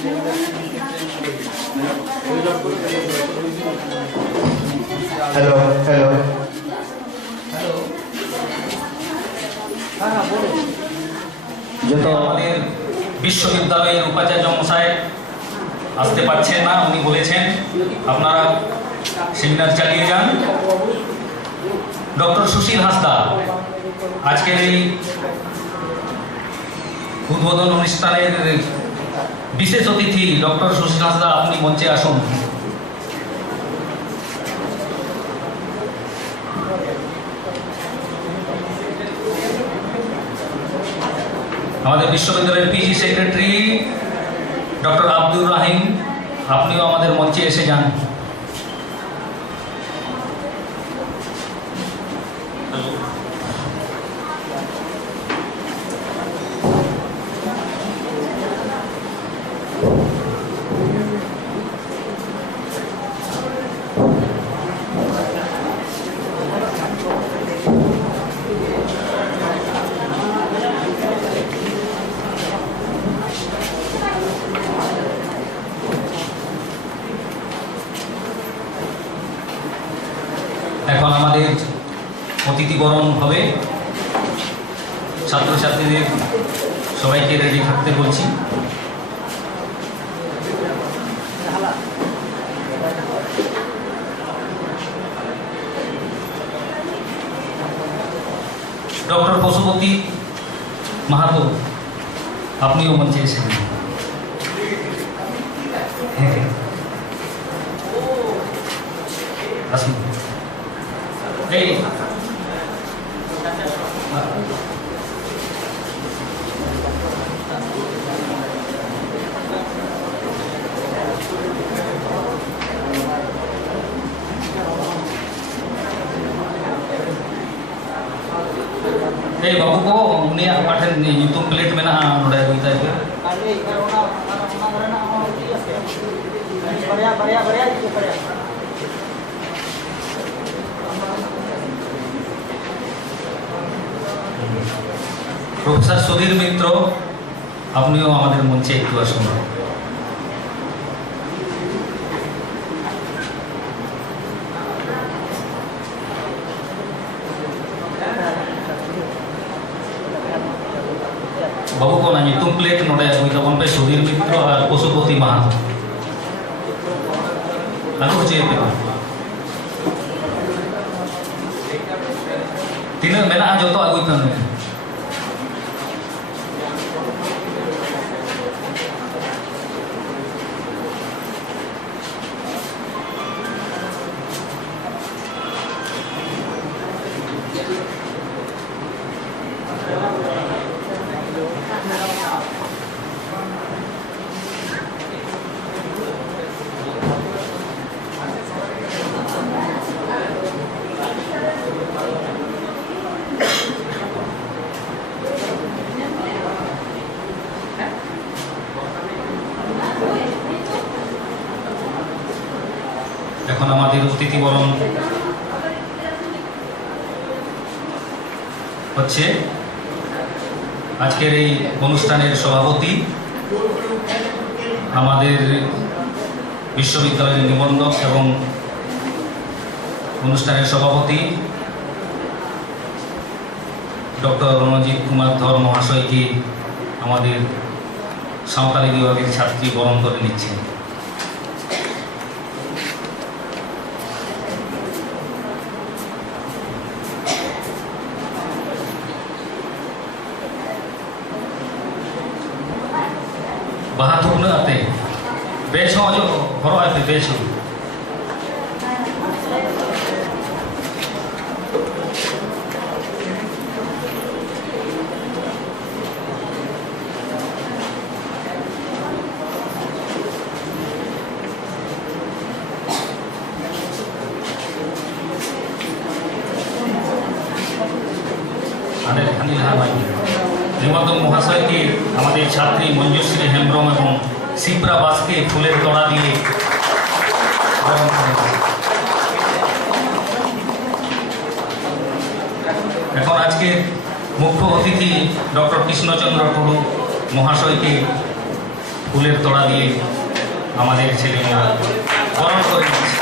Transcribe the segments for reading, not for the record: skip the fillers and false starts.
Hello hello যেহেতু আমাদের বিশ্ববিদ্যালয়ের উপাচার্য মশাই আসতে পারছেন না, উনি বলেছেন আপনারা সেমিনার চালিয়ে যান। ডক্টর সুশীল হাঁসদা আজকের এই উদ্বোধন অনুষ্ঠানের বিশেষ অতিথি। ডক্টর সুশীল হাঁসদা, আপনি মঞ্চে আসুন। আমাদের বিশ্ববিদ্যালয়ের পিজি সেক্রেটারি ডক্টর আব্দুর রাহিম, আপনিও আমাদের মঞ্চে এসে যান। এখন আমাদের অতিথিবরণ হবে। ছাত্রছাত্রীদের সবাইকে রেডি থাকতে বলছি। ডক্টর পশুপতি মাহাতো, আপনিও মঞ্চে এসেছেন। আসুন। এই बाबू को उन्हें पाठन ᱧᱩᱛᱩᱢ प्लेट में ना नोड़े हुई था প্রফেসর সুধীর মিত্র, আপনিও আমাদের মঞ্চে একটু আসুন। बाबू को ना ᱧᱩᱛᱩᱢ प्लेट नोड़े हुई था पे सुधीर मित्र और पशुपति माहातो आगु चाहिए पे तीनों मेना जो तो आगु था এখন আমাদের অতিথিবরণ হচ্ছে। আজকের এই অনুষ্ঠানের সভাপতি আমাদের বিশ্ববিদ্যালয়ের নিবন্ধক এবং অনুষ্ঠানের সভাপতি ডক্টর রণজিৎ কুমার ধর মহাশয়কে আমাদের সাঁওতালি বিভাগের ছাত্রী বরণ করে নিচ্ছেন। बाहर थूकने आते बेच हो जो हरो आते बेच हो নিবন্ধক মহাশয়কে আমাদের ছাত্রী মঞ্জুশ্রী হেমব্রম এবং শিপ্রা বাসকে ফুলের তোড়া দিয়ে এখন আজকে মুখ্য অতিথি ডক্টর কৃষ্ণচন্দ্র টুডু মহাশয়কে ফুলের তোড়া দিয়ে আমাদের ছেলেমেয়েরা বরণ করে নিচ্ছে।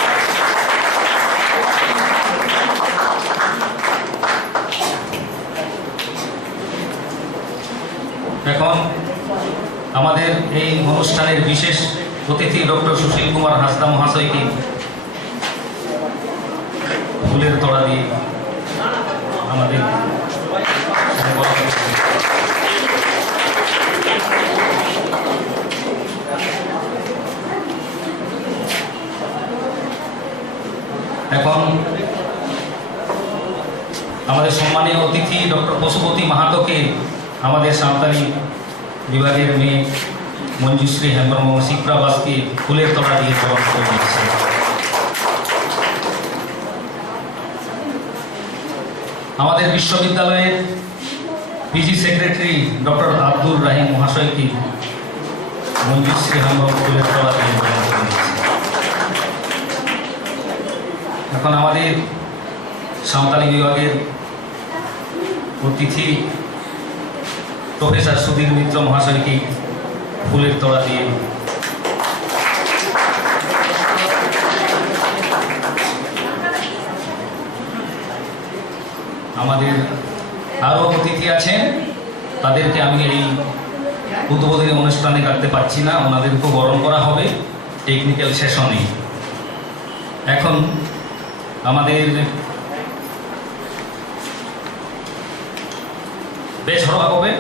এখন আমাদের এই অনুষ্ঠানের বিশেষ অতিথি ডক্টর সুশীল কুমার হাসদা মহাশয়কে ফুলের তোড়া দিয়ে আমাদের এখন আমাদের সম্মানীয় অতিথি ডক্টর পশুপতি মাহাতোকে আমাদের সাঁওতালি বিভাগের মেয়ে মঞ্জুশ্রী হেমব্রম শিপ্রাবাসকে ফুলের তোড়া দিয়ে বরণ করে দিচ্ছে। আমাদের বিশ্ববিদ্যালয়ের পিজি সেক্রেটারি ডক্টর আব্দুর রাহিম মহাশয়কে মঞ্জুশ্রী হেমব্রম ফুলের তোড়া দিয়ে বরণ করে দিচ্ছে। এখন আমাদের সাঁওতালি বিভাগের অতিথি প্রফেসর সুধীর মিত্র মহাশয়কে ফুলের তোড়া দিয়ে আমাদের আরও অতিথি আছেন, তাদেরকে আমি এই উদ্বোধনী অনুষ্ঠানে রাখতে পারছি না, ওনাদেরকেও বরণ করা হবে টেকনিক্যাল সেশনে। এখন আমাদের বেশ হওয়া হবে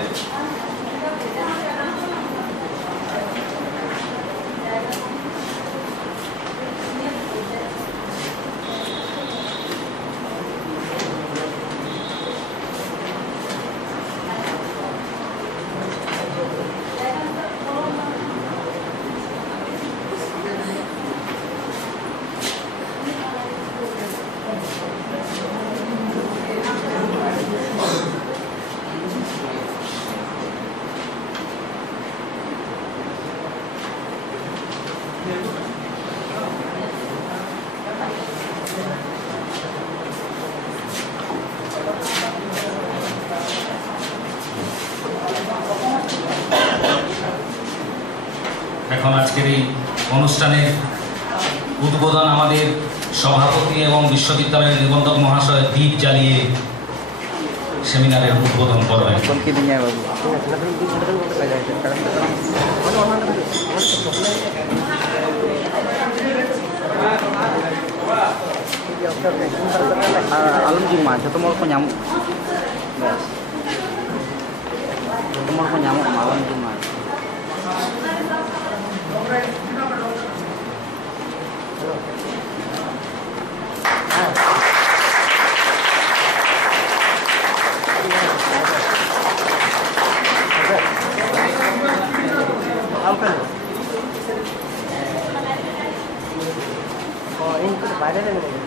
এখন আজকের এই অনুষ্ঠানের উদ্বোধন আমাদের সভাপতি এবং বিশ্ববিদ্যালয়ের নিবন্ধক মহাশয় দীপ জ্বালিয়ে সেমিনারের উদ্বোধন করবেন। Alam Juma, jatuh mau nyamuk. Jatuh mau nyamuk malam Juma. Oh, ini tuh badan yang ini.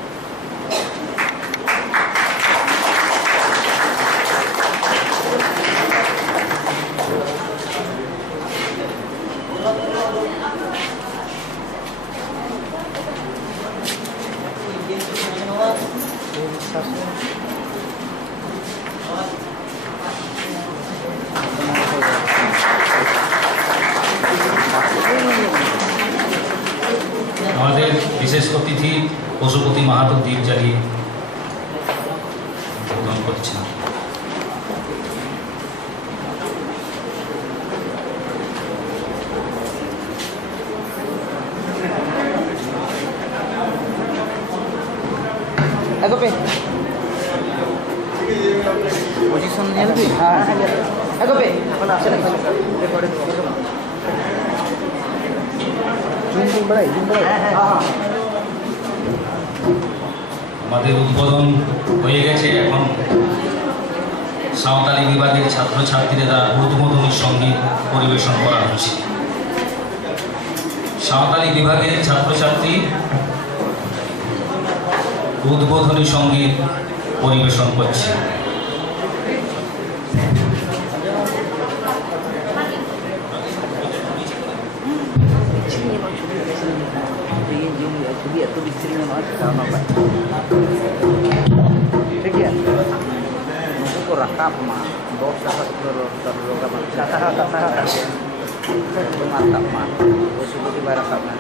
আমাদের বিশেষ অতিথি পশুপতি মাহাতো দীপ জ্বালিয়ে উদ্বোধন করছেন। Ako pe. Position niya lagi. Ako pe. আমাদের উদ্বোধন হয়ে গেছে। এখন সাঁওতালি বিভাগের ছাত্রছাত্রীরা উদ্বোধনী সঙ্গীত পরিবেশন করা হচ্ছে। সাঁওতালি বিভাগের ছাত্রছাত্রী উদ্বোধনী সঙ্গীত পরিবেশন করছে। Rakap mah, bos sangat terlalu kata Mantap mah. Pasubuti barang sama.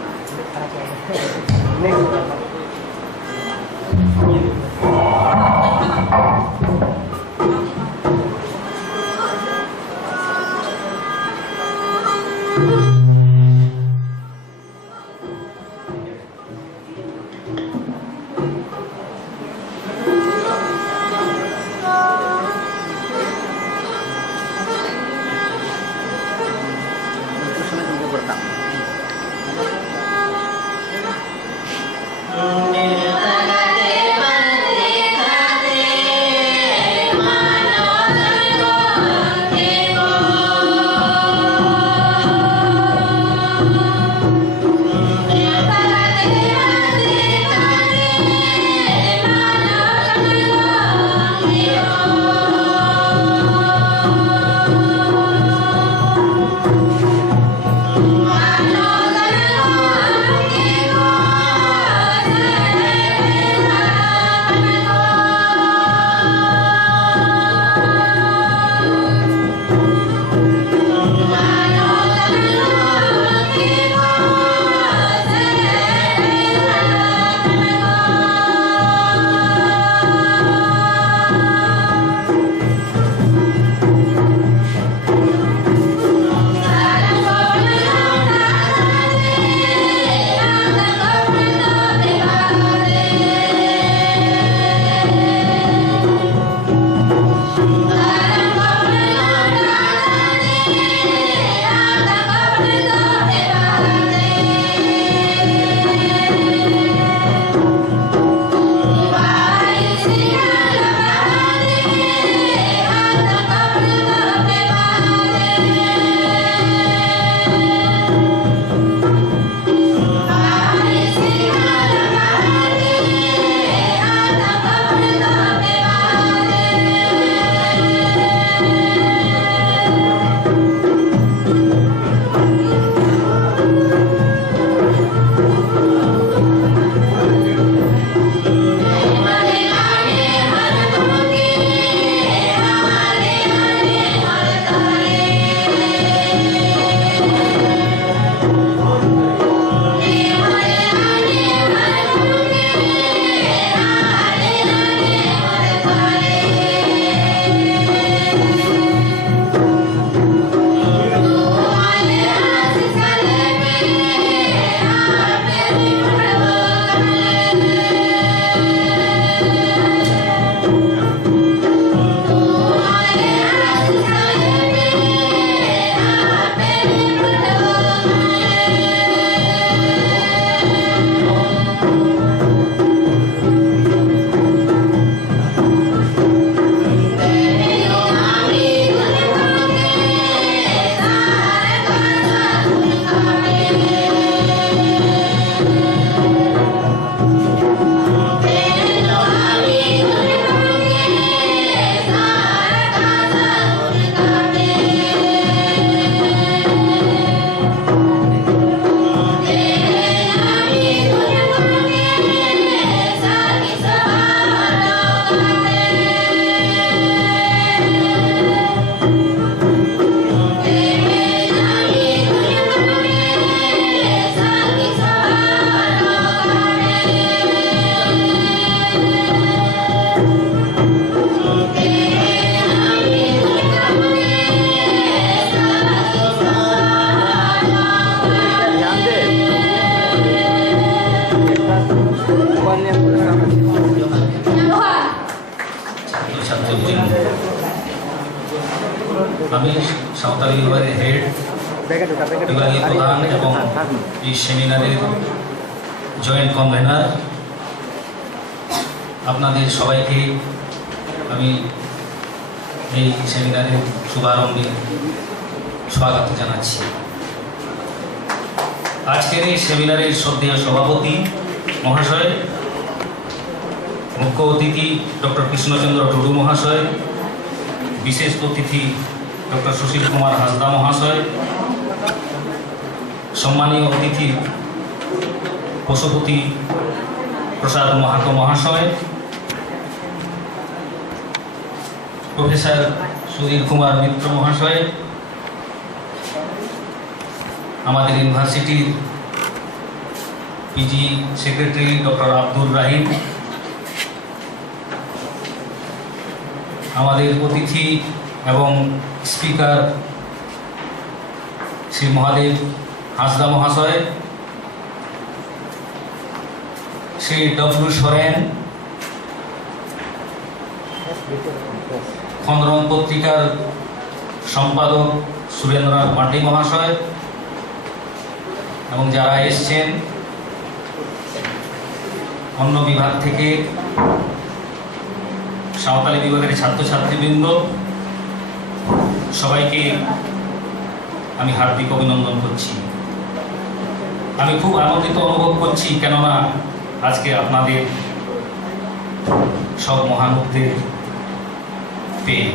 আমি সাঁওতালি বিভাগের হেড বিভাগীয় প্রধান এবং এই সেমিনারের জয়েন্ট কনভেনার। আপনাদের সবাইকে আমি এই সেমিনারের শুভারম্ভে স্বাগত জানাচ্ছি। আজকের এই সেমিনারের শ্রদ্ধেয় সভাপতি মহাশয়, মুখ্য অতিথি ডক্টর কৃষ্ণচন্দ্র টুডু মহাশয়, বিশেষ অতিথি ডক্টর সুশীল কুমার হাসদা মহাশয়, সম্মানীয় অতিথি পশুপতি প্রসাদ মাহাতো মহাশয়, প্রফেসর সুধীর কুমার মিত্র মহাশয়, আমাদের ইউনিভার্সিটির পিজি সেক্রেটারি ডক্টর আব্দুর রাহিম, আমাদের অতিথি এবং স্পিকার শ্রী মহাদেব হাঁসদা মহাশয়, শ্রী ডব্লু সোরেন, খন্দরন পত্রিকার সম্পাদক সুরেন্দ্রনাথ মান্ডি মহাশয় এবং যারা এসছেন অন্য বিভাগ থেকে, সাঁওতালি বিভাগের ছাত্রছাত্রীবৃন্দ, সবাইকে আমি হার্দিক অভিনন্দন করছি। আমি খুব আনন্দিত অনুভব করছি, কেননা আজকে আপনাদের সব মহানুভদের পেয়ে।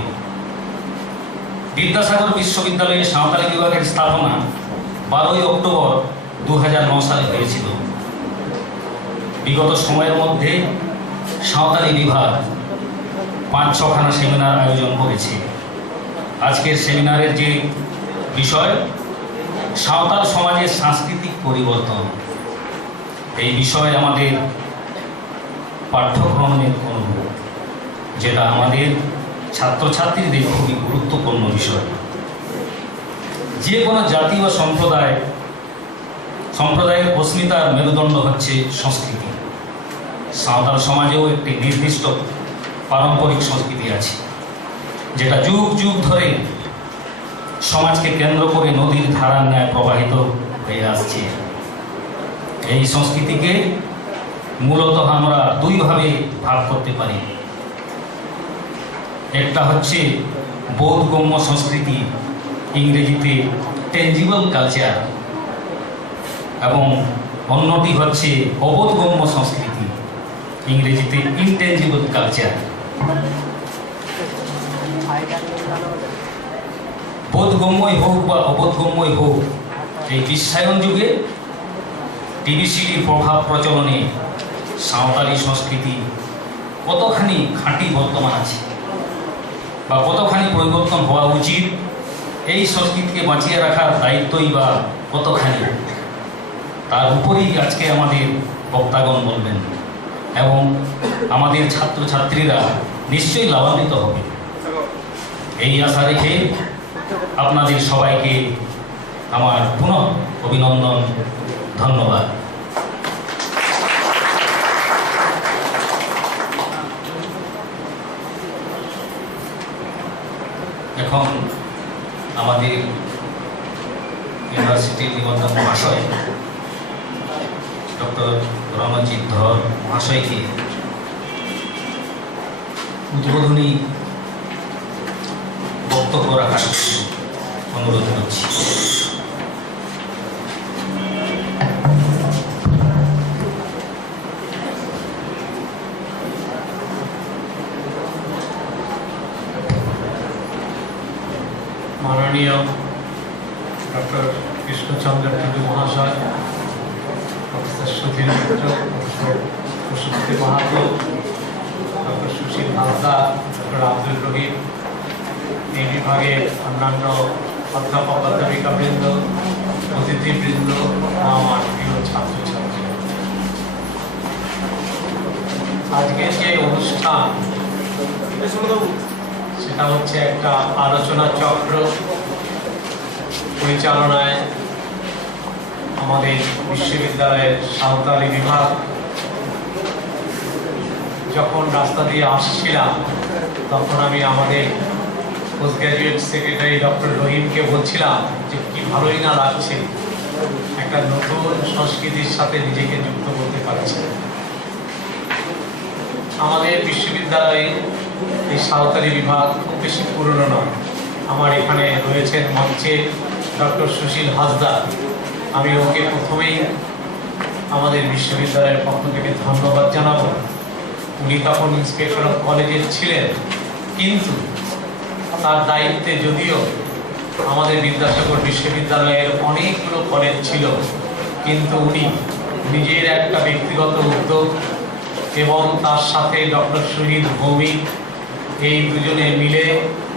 বিদ্যাসাগর বিশ্ববিদ্যালয়ের সাঁওতালি বিভাগের স্থাপনা 12ই অক্টোবর 2009 সালে হয়েছিল। বিগত সময়ের মধ্যে সাঁওতালি বিভাগ 5-6খানা সেমিনার আয়োজন করেছে। আজকের সেমিনারের যে বিষয়, সাঁওতাল সমাজের সাংস্কৃতিক পরিবর্তন, এই বিষয়ে আমাদের পাঠ্যক্রমের অনুভব, যেটা আমাদের ছাত্রছাত্রীদের খুবই গুরুত্বপূর্ণ বিষয়। যে কোনো জাতি বা সম্প্রদায়ের অস্মিতার মেরুদণ্ড হচ্ছে সংস্কৃতি। সাঁওতাল সমাজেও একটি নির্দিষ্ট পারম্পরিক সংস্কৃতি আছে, যেটা যুগ যুগ ধরে সমাজকে কেন্দ্র করে নদীর ধারার ন্যায় প্রবাহিত হয়ে আসছে। এই সংস্কৃতিকে মূলত আমরা দুইভাবে ভাগ করতে পারি। একটা হচ্ছে বোধগম্য সংস্কৃতি, ইংরেজিতে টেঞ্জিবল কালচার, এবং অন্যটি হচ্ছে অবোধগম্য সংস্কৃতি, ইংরেজিতে ইনটেঞ্জিবল কালচার। বোধগম্যই হোক বা অবোধগম্যই হোক, এই বিশ্বায়ন যুগে টিভিসিডির প্রভাব প্রচলনে সাঁওতালি সংস্কৃতি কতখানি খাঁটি বর্তমান আছে বা কতখানি পরিবর্তন হওয়া উচিত, এই সংস্কৃতিকে বাঁচিয়ে রাখার দায়িত্বই বা কতখানি, তার উপরেই আজকে আমাদের বক্তাগণ বলবেন এবং আমাদের ছাত্রছাত্রীরা নিশ্চয়ই লাভান্বিত হবে। এই আশা রেখে আপনাদের সবাইকে আমার পুনঃ অভিনন্দন, ধন্যবাদ। এখন আমাদের ইউনিভার্সিটির নিবন্ধক মহাশয় ডক্টর রণজিৎ ধর মহাশয়কে উদ্বোধনী বক্তব্য রাখার অনুরোধ করছি। মাননীয় ডক্টর কৃষ্ণচন্দ্র টুডু মহাশয়, প্রফেসর সুধীর মিত্র, প্রফেসর প্রসূতি মাহাতো, ডক্টর সুশীল হাসদা, ডক্টর আব্দুল রহিম, এই বিভাগের অন্যান্য অধ্যাপক অধ্যাপিকাবৃন্দ, অতিথিবৃন্দ, আমার প্রিয় ছাত্রছাত্রী, আজকের যে অনুষ্ঠান সেটা হচ্ছে একটা আলোচনা চক্র পরিচালনায় আমাদের বিশ্ববিদ্যালয়ের সাঁওতালি বিভাগ। যখন রাস্তা দিয়ে আসছিলাম তখন আমি আমাদের পোস্ট গ্রাজুয়েট সেক্রেটারি ডক্টর রহিমকে বলছিলাম যে কি ভালোই না লাগছে, একটা নতুন সংস্কৃতির সাথে নিজেকে যুক্ত করতে পারছি। আমাদের বিশ্ববিদ্যালয়ে এই সাঁওতালি বিভাগ খুব বেশি পুরনো নয়। আমার এখানে রয়েছেন মঞ্চে ডক্টর সুশীল হাসদা। আমি ওকে প্রথমেই আমাদের বিশ্ববিদ্যালয়ের পক্ষ থেকে ধন্যবাদ জানাবো। উনি তখন ইন্সপেক্টর অফ কলেজের ছিলেন, কিন্তু তার দায়িত্বে যদিও আমাদের বিদ্যাসাগর বিশ্ববিদ্যালয়ের অনেকগুলো কলেজ ছিল, কিন্তু উনি নিজের একটা ব্যক্তিগত উদ্যোগ এবং তার সাথে ডক্টর শহীদ ভৌমিক, এই দুজনে মিলে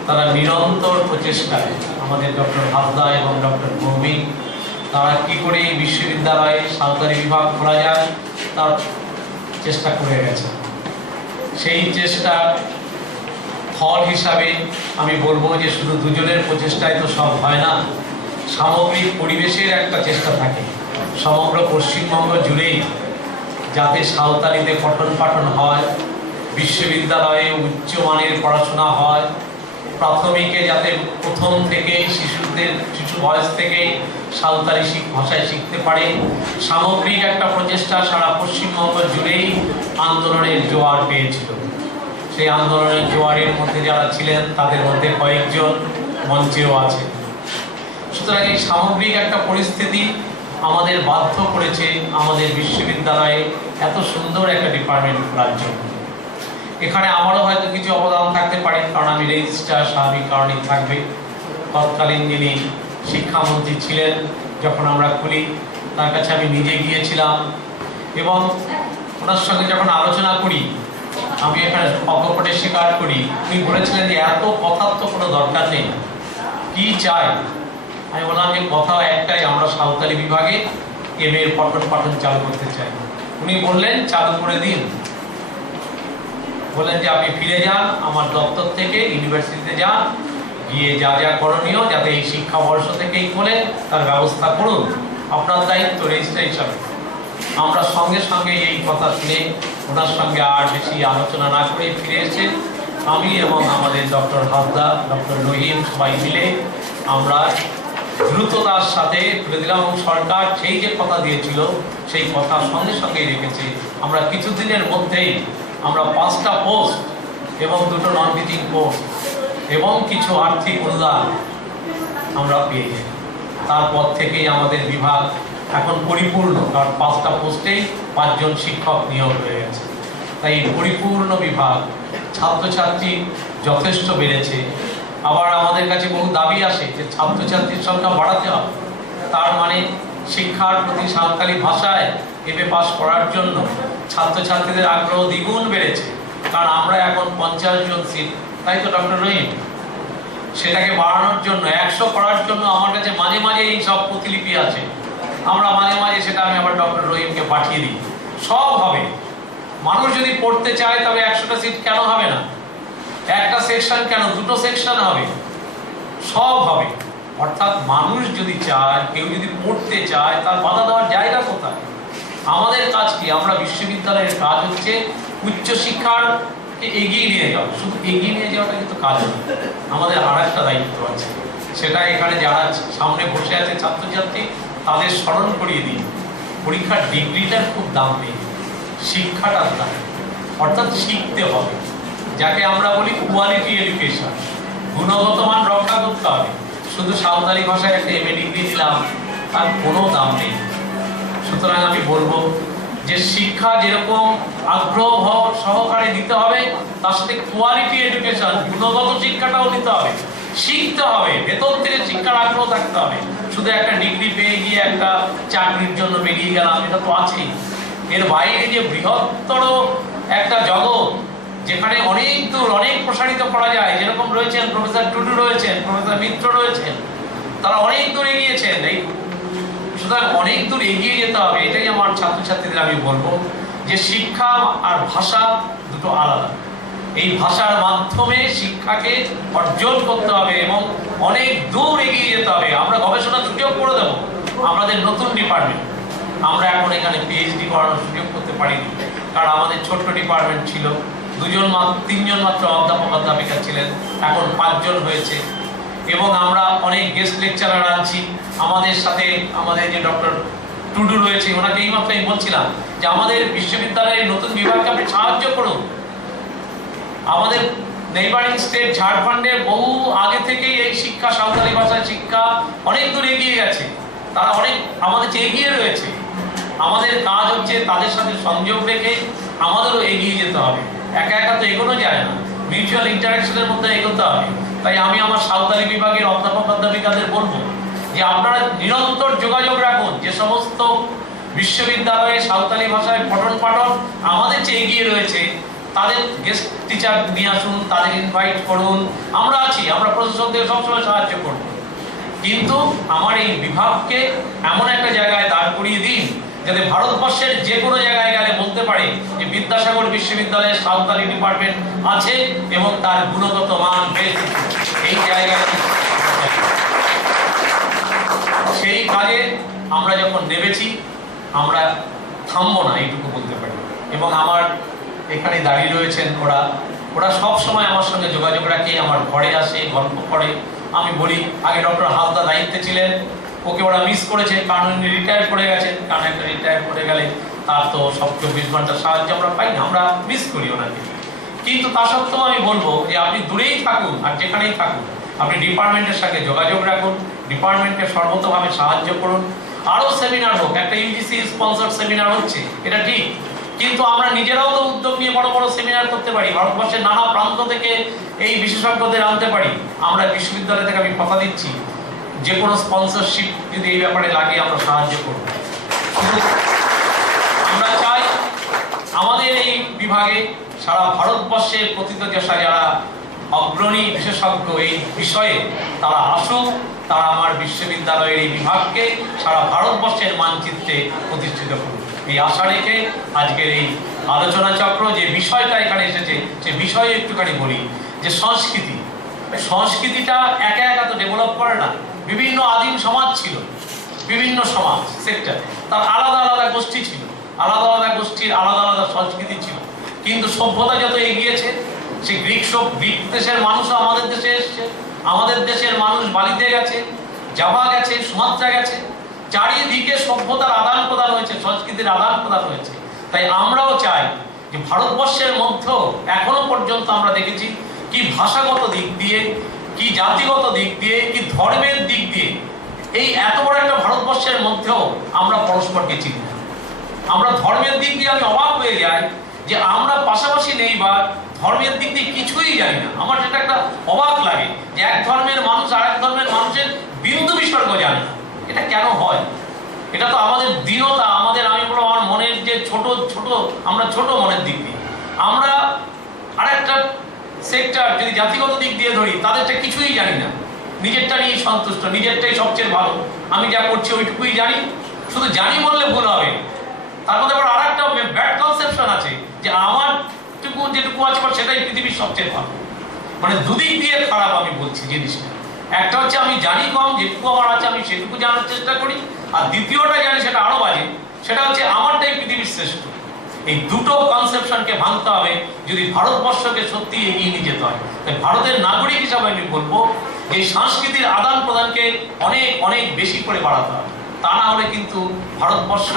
তারা নিরন্তর প্রচেষ্টায়, আমাদের ডক্টর হাসদা এবং ডক্টর ভৌমিক তারা কি করে এই বিশ্ববিদ্যালয়ে সাঁওতালি বিভাগ খোলা যায় তার চেষ্টা করে গেছে। সেই চেষ্টার ফল হিসাবে আমি বলবো যে শুধু দুজনের প্রচেষ্টায় তো সব হয় না, সামগ্রিক পরিবেশের একটা চেষ্টা থাকে সমগ্র পশ্চিমবঙ্গ জুড়েই, যাতে সাঁওতালিতে পঠন পাঠন হয়, বিশ্ববিদ্যালয়ে উচ্চমানের পড়াশোনা হয়, প্রাথমিকে যাতে প্রথম থেকেই শিশু বয়স থেকেই সাঁওতালি ভাষায় শিখতে পারে। সামগ্রিক একটা প্রচেষ্টা সারা পশ্চিমবঙ্গ জুড়েই আন্দোলনের জোয়ার পেয়েছিল। সেই আন্দোলনের জোয়ারের মধ্যে যারা ছিলেন তাদের মধ্যে কয়েকজন মঞ্চেও আছে। সুতরাং এই সামগ্রিক একটা পরিস্থিতি আমাদের বাধ্য করেছে আমাদের বিশ্ববিদ্যালয়ে এত সুন্দর একটা ডিপার্টমেন্ট খোলার জন্য। এখানে আমারও হয়তো কিছু অবদান থাকতে পারে, কারণ আমি রেজিস্ট্রার, স্বাভাবিক কারণেই থাকবে। তৎকালীন যিনি শিক্ষামন্ত্রী ছিলেন যখন আমরা খুলি, তার কাছে আমি নিজে গিয়েছিলাম এবং ওনার সঙ্গে যখন আলোচনা করি, আমি এখানে অকপটে স্বীকার করি, উনি বলেছিলেন যে এত কথার তো কোনো দরকার নেই, কি চাই? আমি বললাম যে কথা একটাই, আমরা সাঁওতালি বিভাগে এম.এ এর পঠন পাঠন চালু করতে চাই। উনি বললেন চালু করে দিন। বললেন যে আপনি ফিরে যান আমার দপ্তর থেকে, ইউনিভার্সিটিতে যান, গিয়ে যা যা করণীয় যাতে এই শিক্ষাবর্ষ থেকেই খোলে তার ব্যবস্থা করুন, আপনার দায়িত্ব রেজিস্ট্রার হিসাবে। আমরা সঙ্গে সঙ্গে এই কথা শুনে ওনার সঙ্গে আর বেশি আলোচনা না করে ফিরে এসে আমি এবং আমাদের ডক্টর হাসদা, ডক্টর রহিম সবাই মিলে আমরা দ্রুততার সাথে তুলে দিলাম এবং সরকার সেই যে কথা দিয়েছিল সেই কথা সঙ্গে সঙ্গেই রেখেছে। আমরা কিছুদিনের মধ্যেই আমরা 5টা পোস্ট এবং 2টো নন টিচিং পোস্ট এবং কিছু আর্থিক অনুদান আমরা পেয়ে যাই। তারপর থেকেই আমাদের বিভাগ এখন পরিপূর্ণ, কারণ 5টা পোস্টেই 5 জন শিক্ষক নিয়োগ হয়ে গেছে। তাই পরিপূর্ণ বিভাগ, ছাত্রছাত্রী যথেষ্ট বেড়েছে। আবার আমাদের কাছে বহু দাবি আসে যে ছাত্রছাত্রীর সংখ্যা বাড়াতে হবে, তার মানে শিক্ষার প্রতি সাঁওতালি ভাষায় এমএ পাস করার জন্য ছাত্রছাত্রীদের আগ্রহ দ্বিগুণ বেড়েছে। কারণ আমরা এখন 50 জন সিট, তাই তো ডক্টর রহিম? সেটাকে বাড়ানোর জন্য 100 করার জন্য আমার কাছে মাঝে মাঝে এই সব প্রতিলিপি আছে, আমরা মাঝে মাঝে সেটা আমি আবার ডক্টর রহিমকে পাঠিয়ে দিই। সব হবে, মানুষ যদি পড়তে চায় তবে 100টা সিট কেন হবে না? একটা সেকশন কেন, 2টো সেকশন হবে, সব হবে। অর্থাৎ মানুষ যদি চায়, কেউ যদি পড়তে চায়, তার বাধা দেওয়ার জায়গা কোথায়? আমাদের কাজ কি? আমরা বিশ্ববিদ্যালয়ের কাজ হচ্ছে উচ্চশিক্ষার এগিয়ে নিয়ে যাওয়া। শুধু এগিয়ে নিয়ে যাওয়াটা কিন্তু কাজ নয়, আমাদের আর একটা দায়িত্ব আছে। সেটা এখানে যারা সামনে বসে আছে ছাত্রছাত্রী, তাদের স্মরণ করিয়ে দিই, পরীক্ষার ডিগ্রিটার খুব দাম নেই, শিক্ষাটার দাম। অর্থাৎ শিখতে হবে, যাকে আমরা বলি কোয়ালিটি এডুকেশন, গুণগত মান রক্ষা করতে হবে। শুধু সাঁওতালি ভাষায় একটা এমএ ডিগ্রি দিলাম, তার কোনো দাম নেই। সুতরাং আমি বলবো যে শিক্ষা যেরকম আগ্রহ সহকারে দিতে হবে, তার সাথে কোয়ালিটি এডুকেশন, গুণগত শিক্ষাটাও দিতে হবে। শিখতে হবে, ভেতর থেকে শিক্ষার আগ্রহ থাকতে হবে। শুধু একটা ডিগ্রি পেয়ে গিয়ে একটা চাকরির জন্য বেরিয়ে গেলাম, এটা তো আছেই। এর বাইরে যে বৃহত্তর একটা জগৎ, যেখানে অনেক দূর, অনেক প্রসারিত করা যায়, যেরকম রয়েছেন প্রফেসর টুডু রয়েছেন, প্রফেসর মিত্র রয়েছেন, তারা অনেক দূর এগিয়েছেন। এই সুতরাং অনেক দূর এগিয়ে যেতে হবে। এটাই আমার ছাত্রছাত্রীদের আমি বলবো যে শিক্ষা আর ভাষা দুটো আলাদা। এই ভাষার মাধ্যমে শিক্ষাকে অর্জন করতে হবে এবং অনেক দূর এগিয়ে যেতে হবে। আমরা গবেষণার সুযোগ করে দেবো, আমাদের নতুন ডিপার্টমেন্ট, আমরা এখন এখানে পিএইচডি করানোর সুযোগ করতে পারিনি, কারণ আমাদের ছোট্ট ডিপার্টমেন্ট ছিল, 3জন মাত্র অধ্যাপক অধ্যাপিকা ছিলেন, এখন 5 জন হয়েছে। এবং আমরা অনেক গেস্ট লেকচারার আনছি আমাদের সাথে। আমাদের যে ডক্টর টুডু রয়েছে, ওনাকে এই মাত্র আমি বলছিলাম যে আমাদের বিশ্ববিদ্যালয়ের নতুন বিভাগকে আপনি সাহায্য করুন। আমাদের নেইবারিং স্টেট ঝাড়খণ্ডের বহু আগে থেকেই এই শিক্ষা, সাঁওতালি ভাষার শিক্ষা অনেক দূর এগিয়ে গেছে, তারা অনেক আমাদের চেয়ে এগিয়ে রয়েছে। আমাদের কাজ হচ্ছে তাদের সাথে সংযোগ রেখে আমাদেরও এগিয়ে যেতে হবে। একা একা তো এগোনো যায় না, মিউচুয়াল ইন্টারাকশনের মধ্যে এগোতে হবে। তাই আমি আমার সাঁওতালি বিভাগের অধ্যাপক অধ্যাপিকাদের বলবো যে আপনারা নিরন্তর যোগাযোগ রাখুন। যে সমস্ত বিশ্ববিদ্যালয়ে সাঁওতালি ভাষায় পঠন পাঠন আমাদের চেয়ে এগিয়ে রয়েছে, তাদের গেস্ট টিচার নিয়ে আসুন, তাদের ইনভাইট করুন। আমরা আছি, আমরা প্রশাসন থেকে সবসময় সাহায্য করব। কিন্তু আমার এই বিভাগকে এমন একটা জায়গায় দাঁড় করিয়ে দিন যাতে ভারতবর্ষের যে কোনো জায়গায় গেলে বলতে পারে যে বিদ্যাসাগর বিশ্ববিদ্যালয়ের সাঁওতালি ডিপার্টমেন্ট আছে এবং তার গুণগত মান বেশ এই জায়গায়। সেই কাজে আমরা যখন নেমেছি আমরা থামবো না, এইটুকু বলতে পারি। এবং আমার এখানে দাঁড়িয়ে রয়েছেন ওরা সব সময় আমার সঙ্গে যোগাযোগ রাখে, আমার ঘরে আসে, গল্প করে। আমি বলি আগে ডক্টর হালদা দায়িত্বে ছিলেন, ওকে ওরা মিস করেছে কারণ উনি রিটায়ার করে গেছেন, কারণ একটা রিটায়ার করে গেলে তার তো সব 24 ঘন্টার সাহায্য আমরা পাই না, আমরা মিস করি ওনাকে। কিন্তু তা সত্ত্বেও আমি বলবো যে আপনি দূরেই থাকুন আর যেখানেই থাকুন, আপনি ডিপার্টমেন্টের সঙ্গে যোগাযোগ রাখুন, ডিপার্টমেন্টকে সর্বতভাবে সাহায্য করুন। আরও সেমিনার হোক, একটা ইউজিসি স্পন্সর সেমিনার হচ্ছে, এটা ঠিক, কিন্তু আমরা নিজেরাও তো উদ্যোগ নিয়ে বড় বড় সেমিনার করতে পারি, ভারতবর্ষের নানা প্রান্ত থেকে এই বিশেষজ্ঞদের আনতে পারি। আমরা বিশ্ববিদ্যালয় থেকে আমি কথা দিচ্ছি যে কোনো স্পন্সরশিপ যদি এই ব্যাপারে লাগে আমরা সাহায্য করব। আমরা চাই আমাদের এই বিভাগে সারা ভারতবর্ষের প্রথিতযশা যারা অগ্রণী বিশেষজ্ঞ এই বিষয়ে তারা আসুক, তারা আমার বিশ্ববিদ্যালয়ের এই বিভাগকে সারা ভারতবর্ষের মানচিত্রে প্রতিষ্ঠিত করুক। এই আশা রেখে আজকের এই আলোচনা চক্র যে বিষয়টা এখানে এসেছে সে বিষয়ে একটুখানি বলি যে সংস্কৃতিটা একা একা তো ডেভেলপ করে না। বিভিন্ন আদিম সমাজ ছিল, বিভিন্ন সমাজ সেক্টর, তার আলাদা আলাদা গোষ্ঠী ছিল, আলাদা আলাদা গোষ্ঠীর আলাদা আলাদা সংস্কৃতি ছিল। কিন্তু সভ্যতা যত এগিয়েছে, সে গ্রিক দেশের মানুষও আমাদের দেশে এসছে, আমাদের দেশের মানুষ বালিতে গেছে, জাভা গেছে, সুমাত্রা গেছে, চারিদিকে সভ্যতার আদান প্রদান হয়েছে, সংস্কৃতির আদান প্রদান হয়েছে। তাই আমরাও চাই যে ভারতবর্ষের মধ্যেও এখনো পর্যন্ত আমরা দেখেছি কি ভাষাগত দিক দিয়ে, কি জাতিগত দিক দিয়ে, কি ধর্মের দিক দিয়ে, এই এত বড় একটা ভারতবর্ষের মধ্যেও আমরা পরস্পরকে চিনি না। আমরা ধর্মের দিক দিয়ে আমি অবাক হয়ে যাই যে আমরা পাশাপাশি নেই বা ধর্মের দিক দিয়ে কিছুই জানি না। আমার সেটা একটা অবাক লাগে যে এক ধর্মের মানুষ আর এক ধর্মের মানুষের বিন্দু বিসর্গ জানে না। এটা কেন হয়? এটা তো আমাদের দীনতা, আমাদের, আমি বলবো আমার মনের যে ছোট আমরা ছোট মনের দিক দিয়ে। আমরা আরেকটা সেক্টর যদি জাতিগত দিক দিয়ে ধরি, তাদেরটা কিছুই জানি না, নিজেরটা নিয়ে সন্তুষ্ট, নিজেরটাই সবচেয়ে ভালো, আমি যা করছি ওইটুকুই জানি। শুধু জানি বললে ভুল হবে, তার মধ্যে আবার আর একটা ব্যাড কনসেপশন আছে যে আমার যেটুকু আছে সেটাই পৃথিবীর সবচেয়ে ভালো। মানে দুদিক দিয়ে খারাপ আমি বলছি জিনিসটা। একটা হচ্ছে আমি জানি কম, যেটুকু আমার আছে আমি সেটুকু জানার চেষ্টা করি, আর দ্বিতীয়টা জানি সেটা আরো বাজে, সেটা হচ্ছে আমারটাই পৃথিবীর শ্রেষ্ঠ। এই দুটো কনসেপশনকে ভাঙতে হবে যদি ভারতবর্ষকে সত্যি এগিয়ে নিয়ে যেতে হয়। তাই ভারতের নাগরিক হিসাবে আমি বলবো এই সংস্কৃতির আদান প্রদানকে অনেক অনেক বেশি করে বাড়াতে হবে। তা না হলে কিন্তু ভারতবর্ষ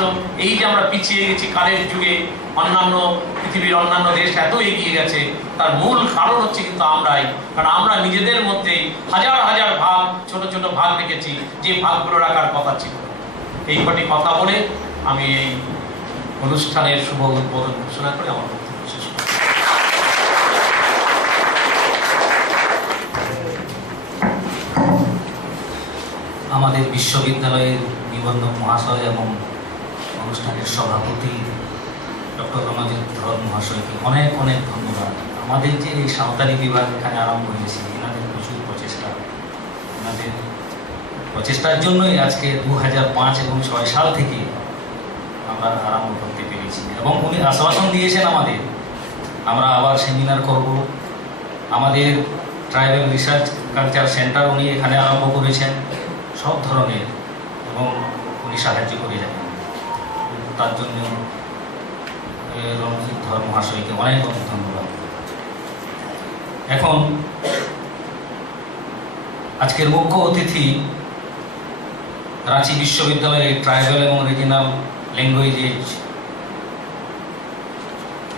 এই যে আমরা পিছিয়ে গেছি কালের যুগে, অন্যান্য পৃথিবীর অন্যান্য দেশ এত এগিয়ে গেছে, তার মূল কারণ হচ্ছে কিন্তু আমরাই। কারণ আমরা নিজেদের মধ্যেই হাজার হাজার ভাগ, ছোট ছোট ভাগ রেখেছি, যে ভাগগুলো রাখার কথা ছিল। এই কটি কথা বলে আমি এই অনুষ্ঠানের শুভ উদ্বোধন ঘোষণা করে আমার বক্তব্য শেষ করি। আমাদের বিশ্ববিদ্যালয়ের নিবন্ধক মহাশয় এবং অনুষ্ঠানের সভাপতি ডক্টর রণজিৎ ধর মহাশয়কে অনেক অনেক ধন্যবাদ। আমাদের যে এই সাঁওতালি বিভাগ এখানে আরম্ভ হয়েছে, এনাদের প্রচুর প্রচেষ্টা, এনাদের প্রচেষ্টার জন্যই আজকে 2005 এবং 2006 সাল থেকে আমরা আরম্ভ করতে পেরেছি। এবং উনি আশ্বাসন দিয়েছেন আমাদের, আমরা আবার সেমিনার করব। আমাদের ট্রাইবাল রিসার্চ কালচার সেন্টার উনি এখানে আরম্ভ করেছেন, সব ধরনের, এবং উনি সাহায্য করে যাবেন। তার জন্য রণজিৎ ধর মহাশয়কে অনেক অনেক ধন্যবাদ। এখন আজকের মুখ্য অতিথি রাঁচি বিশ্ববিদ্যালয়ের ট্রাইবাল এবং regional languages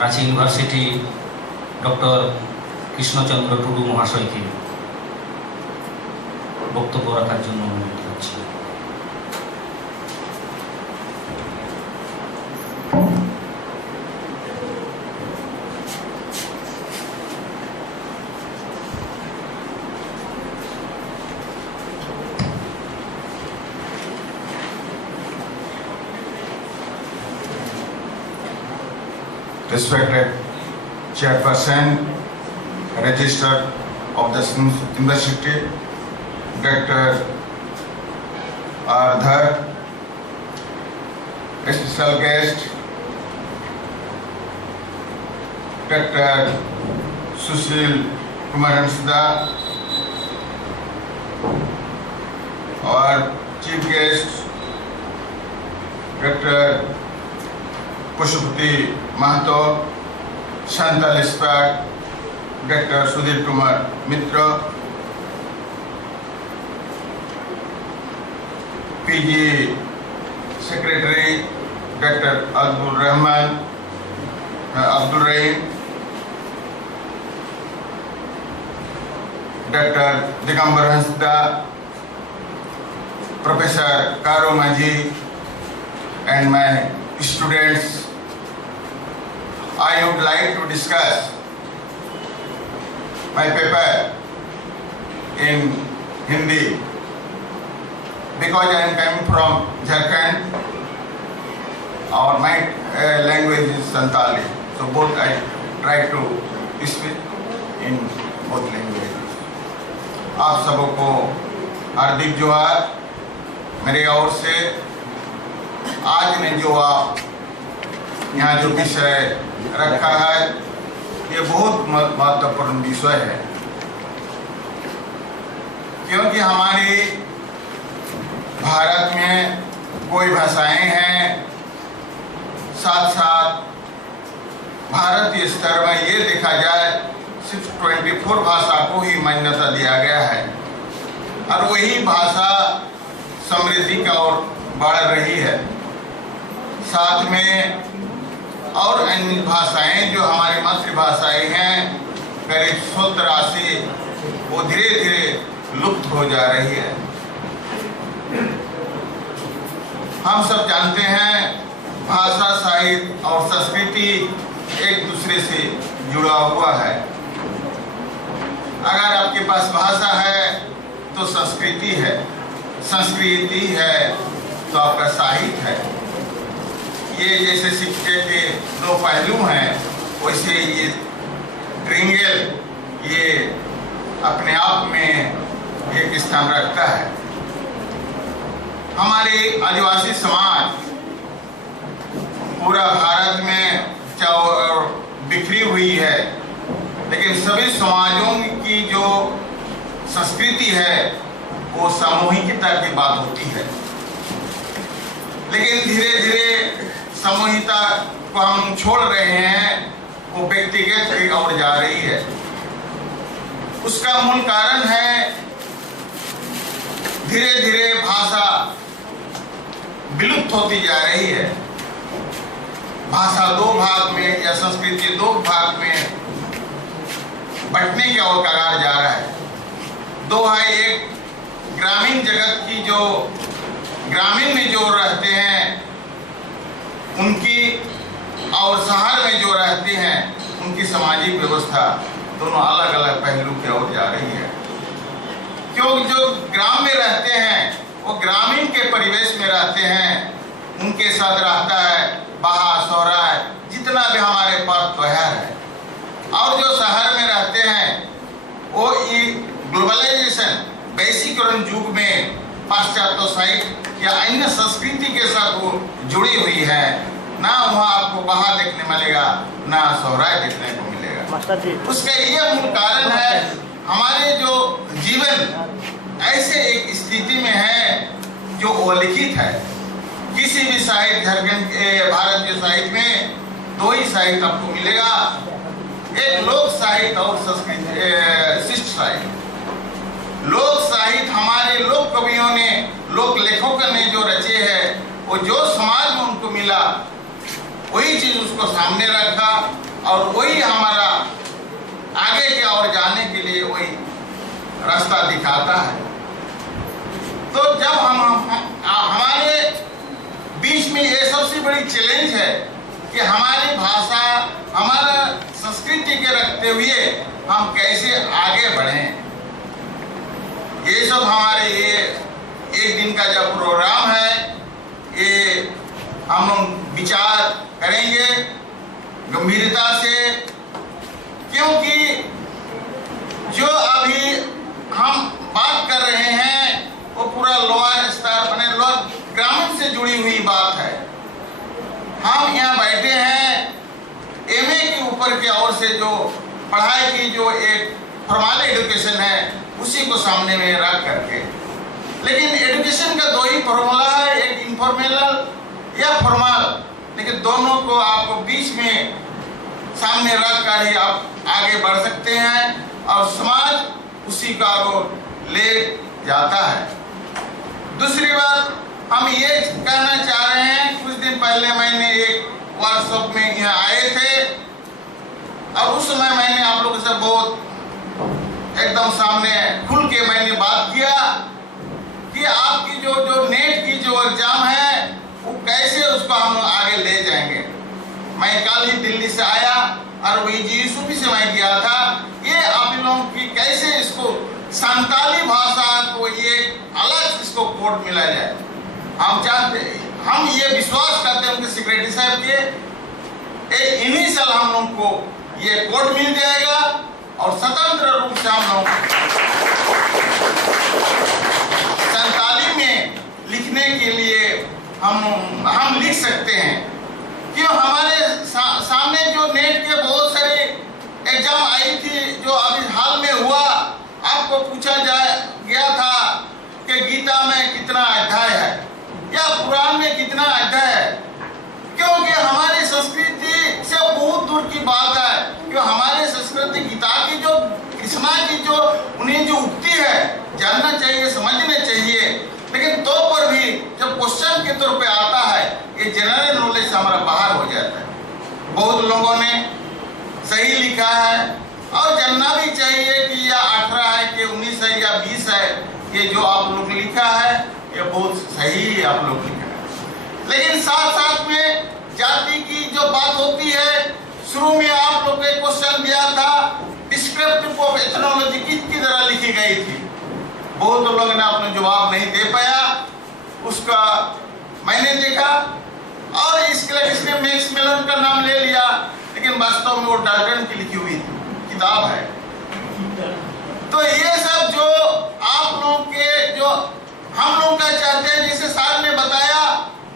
Ranchi university doctor Krishnachandra Tudu মহাশয়কে বক্তব্য রাখার জন্য অনুরোধ করছি। Respected Chairperson, Register of the University, Dr. our other special guest, Dr. Sushil Kumar Hansda, our chief guest, Dr. Pushupati Mahato, Santa Lispak, Dr. Sudhir Kumar Mitra, PG Secretary Dr. Abdul Rahim, Dr. Digambar Hansda, Professor Karo Maji, and my students. I would like to discuss my paper in Hindi because I am coming from Jharkhand. Our my language is Santali, so both I try to speak in both languages. आप सबको हार्दिक जोहार मेरे ओर से। आज ने जो आप यहाँ जो विषय रखा है ये बहुत महत्वपूर्ण विषय है, क्योंकि हमारी भारत में कोई भाषाएं हैं, साथ साथ भारतीय स्तर में ये देखा जाए सिर्फ 24 भाषा को ही मान्यता दिया गया है और वही भाषा समृद्धि की ओर बढ़ रही है। साथ में और अन्य भाषाएं जो हमारी मातृभाषाएं हैं करीब 70-80 वो धीरे धीरे लुप्त हो जा रही है। हम सब जानते हैं भाषा, साहित्य और संस्कृति एक दूसरे से जुड़ा हुआ है। अगर आपके पास भाषा है तो संस्कृति है, संस्कृति है तो आपका साहित्य है। ये जैसे सिक्के के दो पहलू हैं, वैसे ये ट्रिंगल ये अपने आप में एक स्थान रखता है। हमारे आदिवासी समाज पूरा भारत में बिखरी हुई है, लेकिन सभी समाजों की जो संस्कृति है वो सामूहिकता की बात होती है। लेकिन धीरे धीरे सामूहिकता को हम छोड़ रहे हैं, वो व्यक्तिगत की ओर जा रही है। उसका मूल कारण है धीरे धीरे भाषा विलुप्त होती जा रही है। भाषा दो भाग में या संस्कृति दो भाग में बंटने की ओर कगार जा रहा है। दो है, एक ग्रामीण जगत की जो ग्रामीण में जो रहते हैं उनकी और शहर में जो रहते हैं उनकी सामाजिक व्यवस्था दोनों अलग अलग पहलू की ओर जा रही है। क्योंकि जो ग्राम में रहते हैं वो ग्रामीण के परिवेश में रहते हैं, उनके साथ रहता है बहा सोहराय जितना भी हमारे पर्व त्योहार है। और जो शहर में रहते हैं वो ग्लोबलाइजेशन वैश्वीकरण युग में पाश्चात्य या अन्य संस्कृति के साथ वो जुड़ी हुई है। ना वहाँ आपको बहा देखने मिलेगा, ना सोहराय देखने को मिलेगा। उसका ये मूल कारण है हमारे जो जीवन ऐसे एक स्थिति में है जो अलिखित है। किसी भी साहित्य झारखंड के भारत के साहित्य में दो ही साहित्य आपको मिलेगा, एक लोक साहित्य और संस्कृत शिष्ट साहित्य। लोक साहित्य हमारे लोक कवियों ने, लोक लेखकों ने जो रचे है वो जो समाज में उनको मिला वही चीज उसको सामने रखा और वही हमारा आगे की ओर जाने के लिए वही रास्ता दिखाता है। तो जब हम हमारे बीच में ये सबसे बड़ी चैलेंज है कि हमारी भाषा, हमारा संस्कृति के रखते हुए हम कैसे आगे बढ़ें। ये सब हमारे ये एक दिन का जब प्रोग्राम है, ये हम लोग विचार करेंगे गंभीरता से, क्योंकि जो अभी हम बात कर रहे हैं वो पूरा लोअर स्तर बने लोअर ग्रामीण से जुड़ी हुई बात है। हम यहाँ बैठे हैं एमए के ऊपर की ओर से जो पढ़ाई की जो एक फॉर्मल एजुकेशन है उसी को सामने में रख करके, लेकिन एजुकेशन का दो ही फॉर्मूला है, एक इनफॉर्मल या फॉर्मल, लेकिन दोनों को आपको बीच में सामने रख कर ही आप आगे बढ़ सकते हैं और समाज उसी का को ले जाता है। दूसरी बात हम ये कहना चाह रहे हैं, कुछ दिन पहले मैंने एक वर्कशॉप में यहाँ आए थे और उस समय मैंने आप लोगों से बहुत एकदम सामने खुल के मैंने बात किया कि आपकी जो नेट की जो एग्जाम है वो कैसे उसको हम आगे ले जाएंगे। मैं कल ही दिल्ली से आया और वही जीएसयूपी से मैं गया था, ये आप लोगों की कैसे इसको संताली भाषा को ये अलग इसको कोड मिला जाए। हम चाहते, हम ये विश्वास करते हैं उनके सेक्रेटरी साहब के इन्हीं साल हम लोगों को ये कोड मिल जाएगा और स्वतंत्र रूप से हम लोग संताली में लिखने के लिए हम लिख सकते हैं। क्यों हमारे सामने जो नेट के बहुत सारे एग्जाम आई थी जो अभी हाल में हुआ, आपको पूछा गया था कि गीता में कितना अध्याय है या पुराण में कितना अध्याय है, क्योंकि हमारी संस्कृति से बहुत दूर की बात है। क्यों हमारे संस्कृति गीता की जो कृष्णा की जो उन्हें जो उक्ति है जानना चाहिए, समझना चाहिए, लेकिन तो पर भी जब क्वेश्चन के तौर पे आता है ये जनरल नॉलेज से हमारा बाहर हो जाता है। बहुत लोगों ने सही लिखा है और जानना भी चाहिए कि यह 18 है कि 19 है या 20 है, ये जो आप लोग लिखा है ये बहुत सही आप लोग लिखा है। लेकिन साथ साथ में जाति की जो बात होती है, शुरू में आप लोग एक क्वेश्चन दिया था डिस्क्रिप्टिव ऑफ एथनोलॉजी किसकी तरह लिखी गई थी, बहुत लोगों ने अपने जवाब नहीं दे पाया, उसका मैंने देखा और इसके लिए किसने मैक्स मिलर का नाम ले लिया, लेकिन वास्तव में वो डाल्टन की लिखी हुई किताब है। तो ये सब जो आप लोगों के जो हम लोग का चाहते हैं, जैसे साहब ने बताया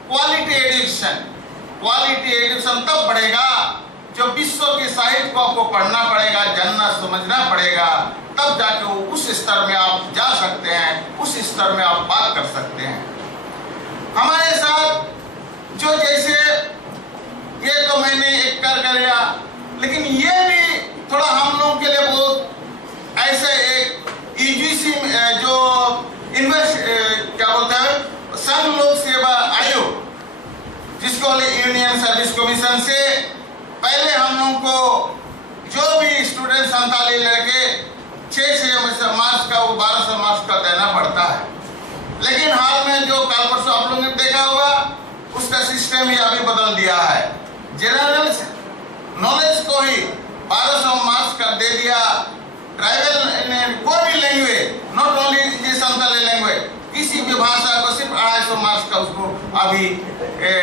क्वालिटी एजुकेशन तब बढ़ेगा जो विश्व के साहित्य को आपको पढ़ना पड़ेगा, जानना समझना पड़ेगा, तब जाके वो उस स्तर में आप जा सकते हैं, उस स्तर में आप बात कर सकते हैं। हमारे साथ जो जैसे ये तो मैंने एक कर लिया, लेकिन ये भी थोड़ा हम लोगों के लिए बहुत ऐसे एक यूजीसी जो क्या बोलते हैं संघ लोक सेवा आयोग, जिसको यूनियन सर्विस कमीशन से पहले हम लोगों को जो भी स्टूडेंट संताली लड़के 6 मार्च का वो 12 मार्च का देना पड़ता है, लेकिन हाल में जो कल परसों आप लोगों ने देखा होगा उसका सिस्टम ही अभी बदल दिया है। जनरल नॉलेज को ही 1200 मार्क्स का दे दिया। ट्राइबल कोई भी लैंग्वेज, नॉट ओनली ये संताली लैंग्वेज, किसी भी भाषा को सिर्फ 250 मार्क्स का उसको अभी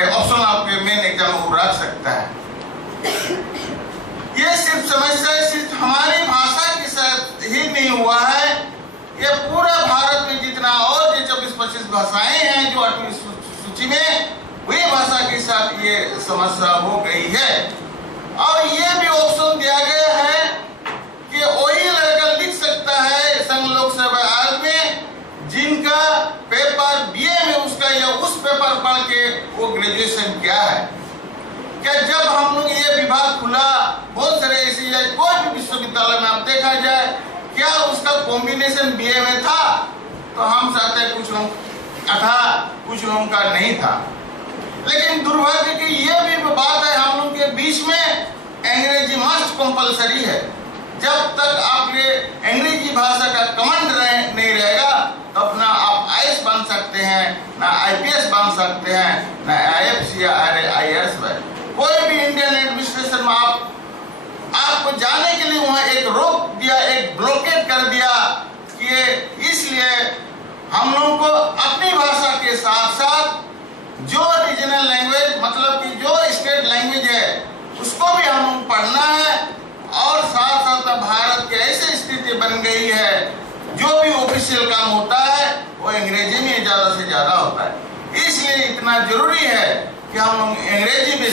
ऑप्शन आपके मेन एग्जाम में रख सकता है। ये सिर्फ समस्या सिर्फ हमारी भाषा के साथ ही नहीं हुआ है, ये पूरा भारत में जितना और जो 24-25 भाषाएं हैं जो 8वीं सूची में, वही भाषा के साथ ये समस्या हो गई है। और ये भी ऑप्शन दिया गया है कि वही लड़का लिख सकता है संघ लोक सेवा आयोग में जिनका पेपर बीए में उसका या उस पेपर पढ़ के वो ग्रेजुएशन किया है। क्या जब हम लोग ये विभाग खुला, बहुत सारे ऐसी कोई भी विश्वविद्यालय में आप देखा जाए क्या उसका कॉम्बिनेशन बीए में था, तो हम चाहते हैं कुछ लोग था, कुछ लोगों का नहीं था। लेकिन दुर्भाग्य की ये भी बात है हम लोग के बीच में अंग्रेजी मस्ट कंपलसरी है। जब तक आप ये अंग्रेजी भाषा का कमांड नहीं रहेगा तो अपना आप आईएएस बन सकते हैं, ना आईपीएस बन सकते हैं, ना आईएफएस या आईएएस में कोई भी इंडियन एडमिनिस्ट्रेशन में आपको जाने के लिए वहाँ एक रोक दिया, एक ब्लॉकेट कर दिया कि इसलिए हम लोगों को अपनी भाषा के साथ साथ जो रीजनल लैंग्वेज मतलब कि जो स्टेट लैंग्वेज है उसको भी हम लोग पढ़ना है। और साथ साथ भारत की ऐसी स्थिति बन गई है जो भी ऑफिशियल काम होता है वो अंग्रेजी में ज़्यादा से ज़्यादा होता है। इसलिए इतना जरूरी है कि हम लोग अंग्रेजी भी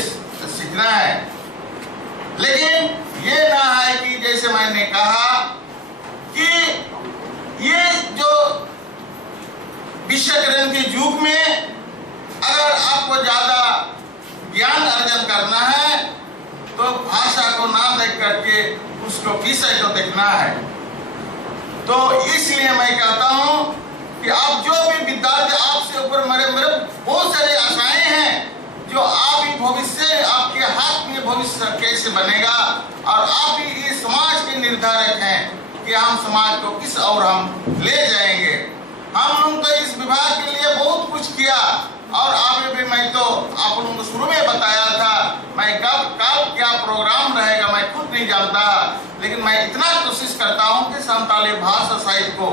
सीखना है। लेकिन ये ना है कि जैसे मैंने कहा कि ये जो विश्वकरण के युग में अगर आपको ज़्यादा ज्ञान अर्जन करना है तो भाषा को ना देख करके उसको विषय को देखना है। तो इसलिए मैं कहता हूँ कि आप जो भी विद्यार्थी, आपसे ऊपर मेरे बहुत सारे आशाएं हैं जो आप ही भविष्य, आपके हाथ में भविष्य कैसे बनेगा, और आप ही इस समाज के निर्धारक हैं कि हम समाज को किस और हम ले जाएंगे। हम लोग तो इस विभाग के लिए बहुत कुछ किया, और आगे भी मैं तो आप लोगों को शुरू में बताया था, मैं कब क्या प्रोग्राम रहेगा मैं खुद नहीं जानता, लेकिन मैं इतना कोशिश करता हूं कि संताली भाषा साहित्य को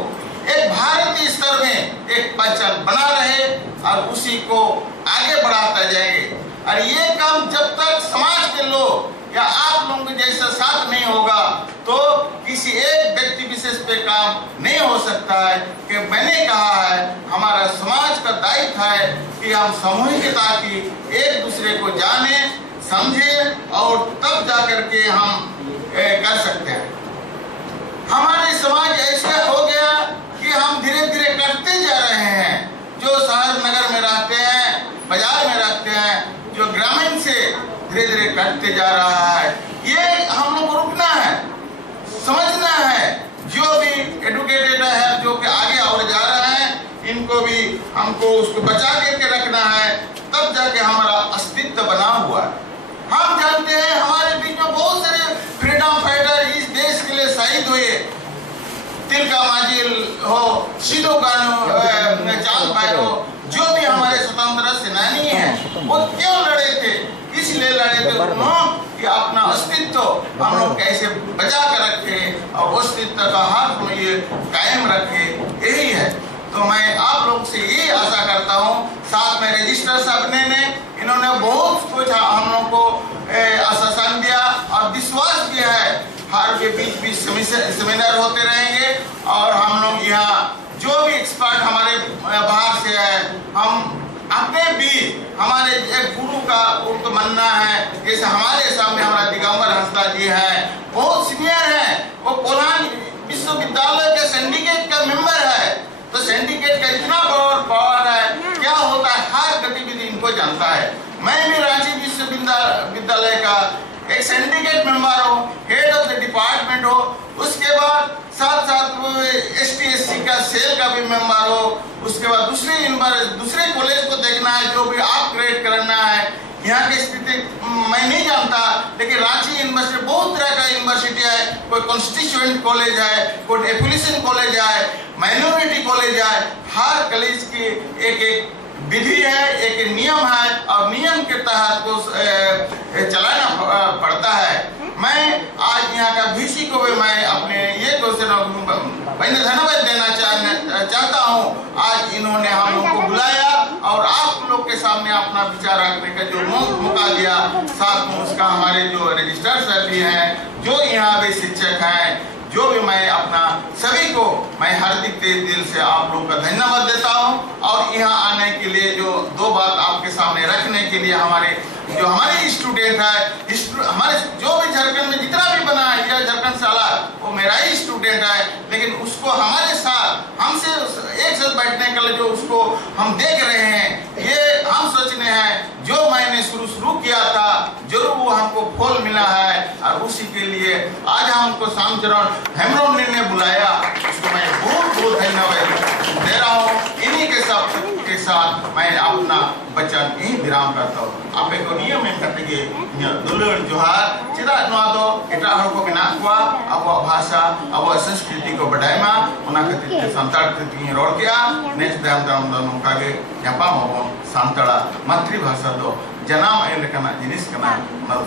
एक भारतीय स्तर में एक पहचान बना रहे और उसी को आगे बढ़ाता जाएंगे। और ये काम जब तक समाज के लोग या आप लोगों के जैसा साथ नहीं होगा तो किसी एक व्यक्ति विशेष पे काम नहीं हो सकता है। कि मैंने कहा है हमारा समाज का दायित्व है कि हम सामूहिकता की एक दूसरे को जाने समझे और तब जाकर के हम कर सकते हैं। हमारे समाज ऐसा हो गया कि हम धीरे धीरे कटते जा रहे हैं। जो शहर नगर में रहते हैं, बाजार में रहते हैं, जो ग्रामीण से धीरे धीरे कटते जा रहा है, ये हम लोग को रुकना है, समझना है। जो भी एडुकेटेड है, जो कि आगे और जा रहे हैं, इनको भी हमको उसको बचा करके रखना है, तब जाके हमारा अस्तित्व बना हुआ है। हम जानते हैं हमारे बीच में बहुत सारे फ्रीडम फाइटर इस देश के लिए शहीद हुए। तिलका मांझी हो, सिद्धू कान्हू, चांद भाई हो, जो भी हमारे स्वतंत्रता सेनानी हैं, वो क्यों लड़े थे, इसलिए लड़े थे कि अपना अस्तित्व हम लोग कैसे बचा कर रखे और अस्तित्व का हाथ में ये कायम रखे, यही है। तो मैं आप लोग से ये आशा करता हूँ, साथ में रजिस्ट्रार साहब ने इन्होंने बहुत कुछ हम लोग को आश्वासन दिया और विश्वास दिया है। हर के बीच सेमिनार होते रहेंगे और हम लोग यहाँ जो भी एक्सपर्ट हमारे बाहर से है, हम अपने भी हमारे एक गुरु का उक्त मानना है। जैसे हमारे सामने हमारा दिगंबर हंसदा जी है, बहुत सीनियर है, वो कोल्हान विश्वविद्यालय के सिंडिकेट का मेंबर है। तो सिंडिकेट का इतना पावर है, क्या होता है हर गतिविधि इनको जानता है। मैं भी रांची विश्वविद्यालय का एक सिंडिकेट मेंबर हो, हेड ऑफ द डिपार्टमेंट हो, उसके बाद साथ साथ ST/SC का सेल का भी मेंबर हो, उसके बाद दूसरे कॉलेज को देखना है, जो भी अपग्रेड करना है। यहाँ की स्थिति मैं नहीं जानता, लेकिन रांची यूनिवर्सिटी बहुत तरह का यूनिवर्सिटी है, कोई कॉन्स्टिट्यूएंट कॉलेज है, कोई एफिलिएशन कॉलेज है, माइनॉरिटी कॉलेज है। हर कॉलेज की एक विधि है, एक नियम है और नियम के तहत को चलाना पड़ता है। मैं आज यहाँ का VC को भी मैं अपने ये क्वेश्चन मैंने धन्यवाद देना चाहता हूँ। आज इन्होंने हम लोग को बुलाया और आप लोग के सामने अपना विचार रखने का जो मौका दिया, साथ में उसका हमारे जो रजिस्ट्रार साहब भी हैं, जो यहाँ भी शिक्षक हैं, जो भी मैं अपना सभी को मैं हार्दिक दिल से आप लोग का धन्यवाद देता हूँ। और यहाँ आने के लिए जो दो बात आपके सामने रखने के लिए हमारे स्टूडेंट है, हमारे जो भी झारखंड में जितना भी बना है या झारखंड साला, वो मेरा ही स्टूडेंट है, लेकिन उसको हमारे साथ हमसे एक साथ बैठने के लिए जो उसको हम देख रहे हैं, ये हम सोचने हैं जो मैंने शुरू किया था जरूर वो हमको फल मिला है। और उसी के लिए आज हमको शामचरण हेम्ब्रम ने बुलाया, उसको मैं बहुत बहुत धन्यवाद दे रहा हूँ। इन्हीं के साथ मैं अपना वचन यही विराम करता हूँ। आप एक नियम में कटेंगे दुल्हन जोहार चिदा दो एटा हर को बिना हुआ अब भाषा अब संस्कृति को बढ़ाएमा उना खातिर संताल कृति रोड किया नेक्स्ट दाम नोका के यपा मो संताला मातृभाषा दो जनाम ए लेकना जिनिस कना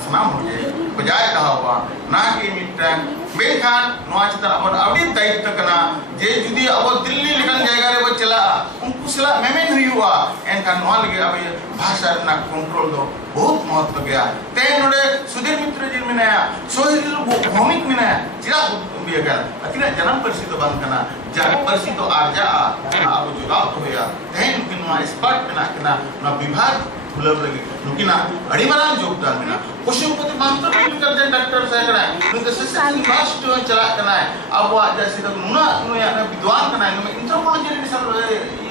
सनाम होजे बजाय दहावा ना कि मिटन मेखान नोआ चिता अब अवधि दायित्व कना जे जुदी अब दिल्ली लेकन जायगा रे बो चला उनको सला मेमेन हुआ एनका नोआ लगे भाषा ना कंट्रोल दो बहुत महत्व गया ते नोडे सुधीर मित्र जी मिनाया सोहिल भौमिक मिनाया चिरा बिया गया अतिना जन्म परसी तो बंद करना जन्म परसी तो आर्जा अब जुगाव तो होया ते नुकिन मा एक्सपर्ट ना विभाग बुलब लगी नुकिना अड़ी मरांग योगदान मिना पशुपति मास्टर मेडिकल डॉक्टर से करा नुके से यूनिवर्सिटी में चला करना है अब वो जैसे तो नुना नुया विद्वान करना है नुमे एंथ्रोपोलॉजी रिसर्च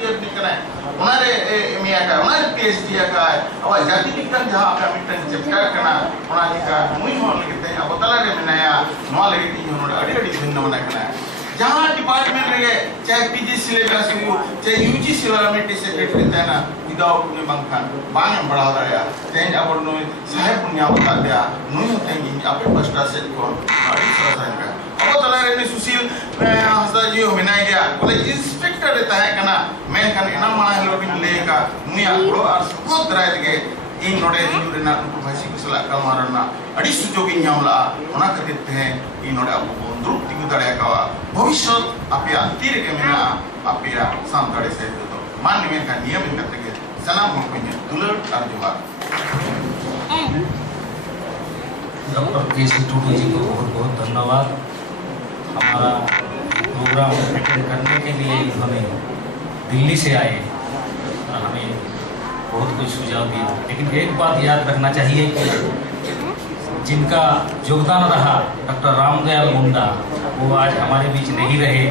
ये भी करना है उनारे एमए का उनारे पीएचडी का अब जाति विज्ञान जहां आपका मिटन चेप्टर करना उनारे का मुई हो लगते हैं अब तला रे मिनाया नो लगे की उन्होंने अड़ी अड़ी भिन्न बना करना है जहां डिपार्टमेंट रे चाहे पीजी सिलेबस हो चाहे यूजी सिलेबस सेक्रेटरी देना विदाउट ने बंखान बांग बढ़ा रहा है तेज अब नो साहेब पुण्या बता दिया नो तेज आपे पस्टा से को अड़ी सरसा का अब तला रे ने सुशील हंसदा जी हो बिनाई गया बोले इंस्पेक्टर रहता है कना मैं कन एना माना हेलो बिन लेगा मुया बड़ो और बहुत रात के इन नोडे जुरे ना भाषी को सला का मारना अड़ी सुजोग न्यामला ओना कदिते हैं इन नोडे अब बंदुक तिगु दड़े का भविष्य आपया तीर के मेना आपया सांतड़े से तो मान में का नियम इन करते के सलाम हो को दुलर और जोहार डॉक्टर केसी टूडू जी को बहुत बहुत धन्यवाद हमारा प्रोग्राम अटेंड करने के लिए इन्होंने दिल्ली से आए और हमें बहुत कुछ सुझाव दिया लेकिन एक बात याद रखना चाहिए कि जिनका योगदान रहा डॉक्टर रामदयाल मुंडा वो आज हमारे बीच नहीं रहे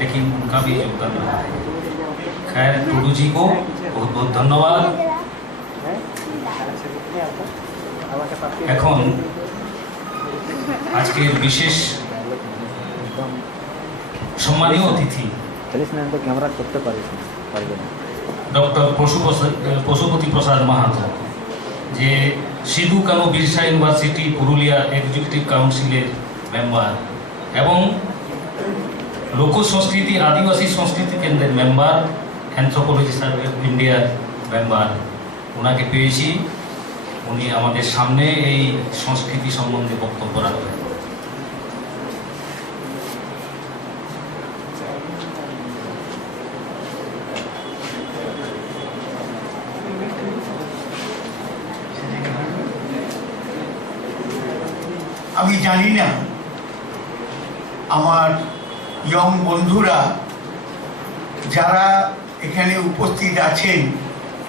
लेकिन उनका भी योगदान रहा है खैर टूडू जी को बहुत बहुत धन्यवाद এখন আজকের বিশেষ সম্মানীয় অতিথি ক্যামেরা করতে পারবে না ডক্টর পশুপতি প্রসাদ মাহাতো যে সিধু কানু বিরসা ইউনিভার্সিটি পুরুলিয়া এক্সিকিউটিভ কাউন্সিলের মেম্বার এবং লোক সংস্কৃতি আদিবাসী সংস্কৃতি কেন্দ্রের মেম্বার অ্যানথ্রোপোলজি সার্ভে অফ ইন্ডিয়ার মেম্বার ওনাকে পেয়েছি উনি আমাদের সামনে এই সংস্কৃতি সম্বন্ধে বক্তব্য রাখবেন আমি জানি না আমার ইয়ং বন্ধুরা যারা এখানে উপস্থিত আছেন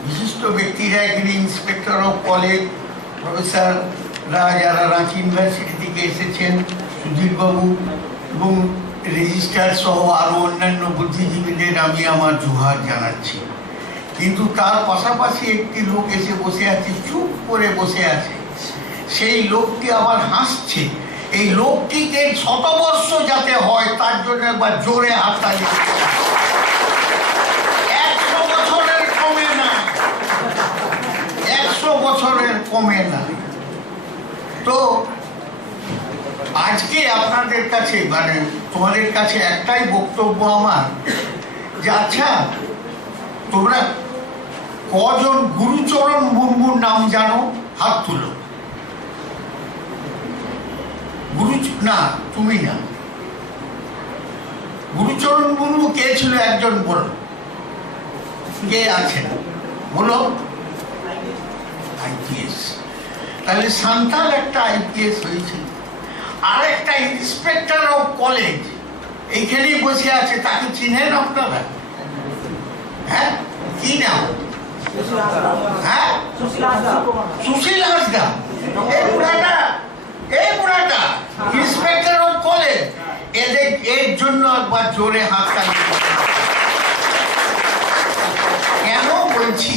বিশিষ্ট ব্যক্তিরা এখানে ইন্সপেক্টর অফ কলেজ প্রফেসররা যারা রাঁচি ইউনিভার্সিটি থেকে এসেছেন সুধীরবাবু এবং রেজিস্ট্রার সহ আরও অন্যান্য বুদ্ধিজীবীদের আমি আমার জোহার জানাচ্ছি কিন্তু তার পাশাপাশি একটি লোক এসে বসে আছে চুপ করে বসে আছে সেই লোকটি আবার হাসছে এই লোকটিকে শতবর্ষ যাতে হয় তার জন্য একবার জোরে হাততালি 100 বছরের কমে না 100 বছরের কমে না তো আজকে আপনাদের কাছে মানে তোমাদের কাছে একটাই বক্তব্য আমার যে আচ্ছা তোমরা কজন গুরুচরণ মুর্মুর নাম জানো হাত তুলো না তুমি না গুরুচরণ মুর্মু কে ছিল একজন বলো কে আছেন বলো আইপিএস তাহলে সান্তাল একটা আইপিএস হয়েছে আর একটা ইন্সপেক্টর অফ কলেজ এইখানেই বসে আছে তাকে চিনেন আপনারা হ্যাঁ কি নাম হ্যাঁ সুশীল হাসদা এই বুড়াটা ইন্সপেক্টর অফ কলেজ এর জন্য একবার জোরে হাততালি কেন বলছি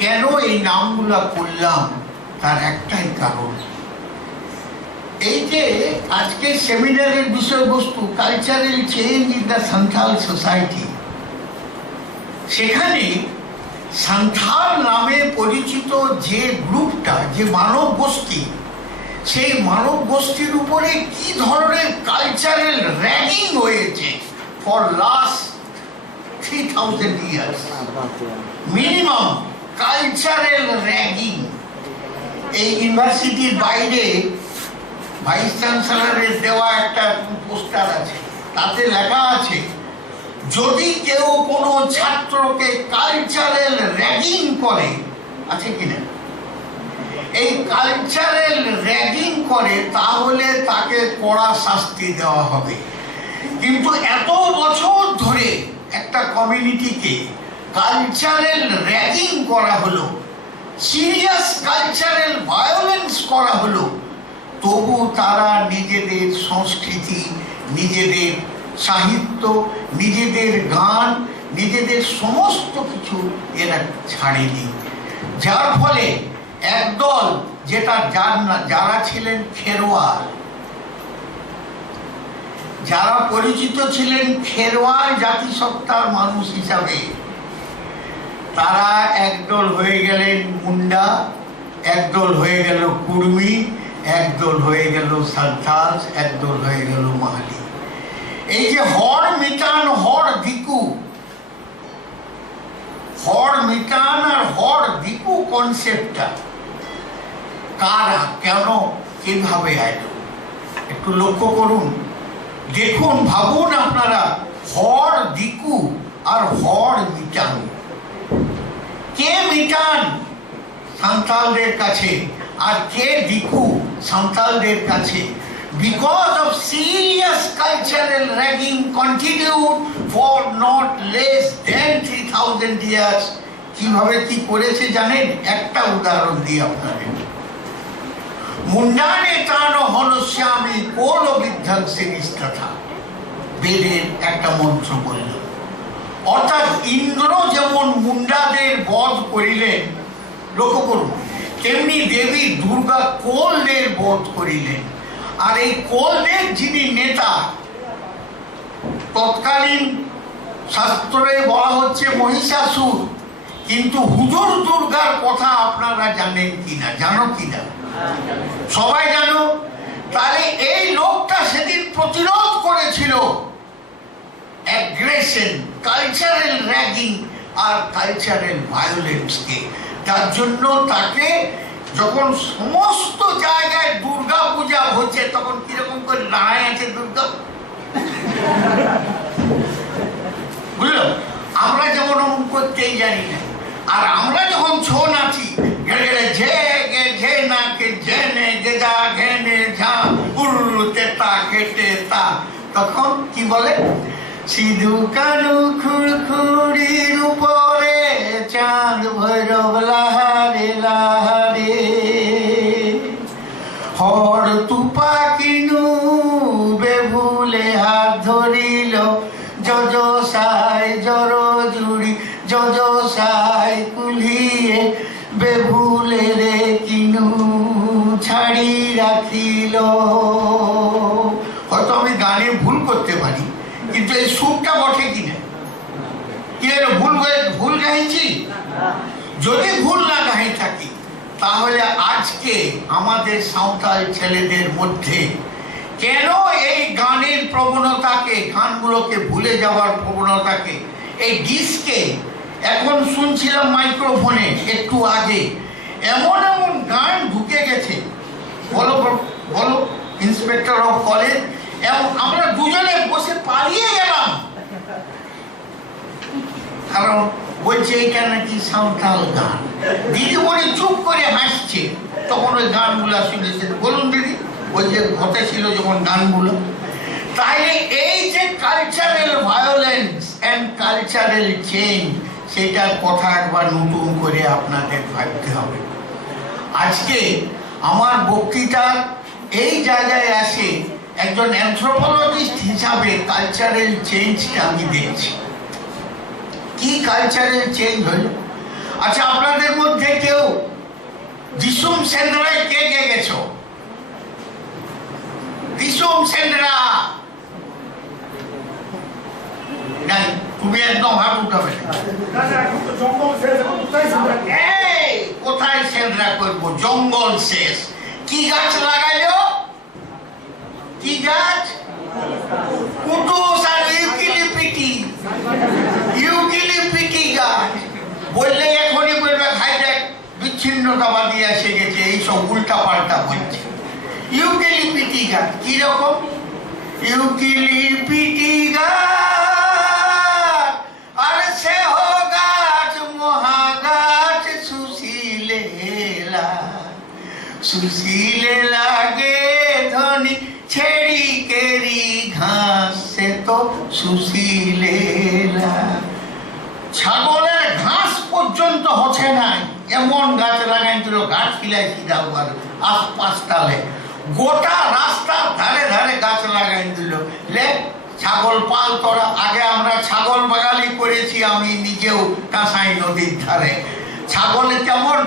কেন এই নামগুলো করলাম তার একটাই কারণ এই যে আজকে সেমিনারের বিষয়বস্তু cultural change in the Santhal society সেখানে সান্থাল নামে পরিচিত যে গ্রুপটা যে মানব গোষ্ঠী সেই মানব গোষ্ঠীর উপরে কি ধরনের কালচারাল র্যাগিং হয়েছে for last 3000 years minimum cultural ragging এই ইউনিভার্সিটির বাইরে ভাইস চ্যান্সেলরের দেওয়া একটা পোস্টার আছে তাতে লেখা আছে যদি কেউ কোনো ছাত্রকে কালচারাল র্যাগিং করে, আছে কিনা, এই কালচারাল র্যাগিং করে, তাহলে তাকে কড়া শাস্তি দেওয়া হবে। কিন্তু এত বছর ধরে একটা কমিউনিটিকে কালচারাল র্যাগিং করা হলো, সিরিয়াস কালচারাল ভায়োলেন্স করা হলো, তবু তারা নিজেদের সংস্কৃতি, নিজেদের সাহিত্য, নিজেদের গান, নিজেদের সমস্ত কিছু এরা ছাড়েনি। যার ফলে একদল যারা ছিলেন খেরোয়াল, যারা পরিচিত ছিলেন খেরোয়াল জাতিসত্তার মানুষ হিসাবে, তারা একদল হয়ে গেলেন মুন্ডা, একদল হয়ে গেল কুর্মি, একদল হয়ে গেল সান্থাল, একদল হয়ে গেল মাহালি। এই যে হড় মিটান হড় দিকু, হড় মিটান আর হড় দিকু কনসেপ্টটা কারা, কেন, কিভাবে এলো, একটু লক্ষ্য করুন, দেখুন, ভাবুন আপনারা, হড় দিকু আর হড় মিটান, কে মিটান সান্তালদের কাছে আর কে দিকু সান্তালদের কাছে? Because of serious cultural ragging continued for not less than 3000 years. কিভাবে কি করেছে জানেন? একটা উদাহরণ দিই আপনাদের। মুন্ডানে তান হনশ্যামী কোল বিধ্বংসী নিষ্ঠা, বেদের একটা মন্ত্র বলল। অর্থাৎ ইন্দ্র যেমন মুন্ডাদের বধ করিলেন, লক্ষ্য করুন, তেমনি দেবী দুর্গা কোলদের বধ করিলেন। আর এই কোলদের যিনি নেতা, তৎকালীন শাস্ত্রে বলা হচ্ছে মহিষাসুর, কিন্তু হুজুর দুর্গার কথা আপনারা জানেন কিনা, জানো কিনা? সবাই জানো। তাহলে এই লোকটা সেদিন প্রতিরোধ করেছিল অ্যাগ্রেশন, কালচারাল র্যাগিং আর কালচারাল ভায়োলেন্সকে। তার জন্য তাকে যখন সমস্ত জায়গায় দুর্গা পূজা হচ্ছে, তখন কিরকম করে দাঁড়ায় আছে দুর্গা, বুঝলো? আমরা যেমন অমুক করতেই জানি না, আর আমরা যখন ছো নাচি, ঝে গে ঝে না কে জেনে গে যা ঘেনে ঝা উড়তে তা খেটে তা, তখন কি বলে? সিধু কানু খুড়খুড়ির উপরে চাঁদ ভৈরব লাহারে লাহারে, হর তুপা কিনু বেভুলে হাত ধরিল, যজ সাই জর জুড়ি যজ সাই কুলিয়ে, বেভুলে রে কিনু ছাড়ি রাখিল। হয়তো আমি গানে ভুল করতে পারি, কিন্তু এই সুরটা বটে কিনা, কি ভুল গাইছি? যদি ভুল না গাই থাকি, তাহলে আজকে আমাদের সাঁওতাল ছেলেদের মধ্যে কেন এই গানের প্রবণতাকে, গানগুলোকে ভুলে যাওয়ার প্রবণতাকে, এই ডিস্কে, এখন শুনছিলাম মাইক্রোফোনে একটু আগে, এমন এমন গান ঢুকে গেছে, বলো বলো ইন্সপেক্টর অফ কলেজ, এবং আমরা দুজনে বসে পালিয়ে গেলাম, কারণ বলছে এটা নাকি সাঁওতাল গান। দিদিমণি চুপ করে হাসছে, তখন ওই গানগুলো শুনেছে। বলুন দিদি, ওই যে ঘটেছিল যখন গানগুলো। তাইলে এই যে cultural violence and cultural change, সেটার কথা একবার নতুন করে আপনাদের ভাবতে হবে। আজকে আমার বক্তৃতা এই জায়গায় আসে, একজন অ্যানথ্রোপোলজিস্ট হিসাবে কালচারাল চেঞ্জটা আমি দেখছি। কি কালচারাল চেঞ্জ হলো? আচ্ছা, আপনাদের মধ্যে কেউ দিসুম সেন্দ্রায় কে কে গেছো? দিসুম সেন্দ্রা নাই, তুমি একদম হাত উঠাবে। কোথায় সেন্দ্রা করবো? জঙ্গল শেষ। কি গাছ লাগাইলো? কি গাছ? কুটুস আর ইউক্যালিপটি, ইউক্যালিপটি গাছ। বললে এখনই বলবে হাইড্রাক বিচ্ছিন্নতাবাদী এসে গেছে, এইসব উল্টা পাল্টা বলছে। ইউক্যালিপটি গাছ কিরকম? ইউক্যালিপটি গাছ सुशीले लागे धनी छेड़ी केरी घास से तो सुशीले ছাগলের ঘাস পর্যন্ত হচ্ছে না এমন গাছ লাগাইছিল, গাছ খিলাইছি দাও আশপাশ তালে গোটা রাস্তার ধারে ধারে গাছ লাগাই দিল। লে ছাগল পাল করা। আগে আমরা ছাগল বাগালি করেছি, আমি নিজেও কাঁসাই নদীর ধারে। ছাগল কেমন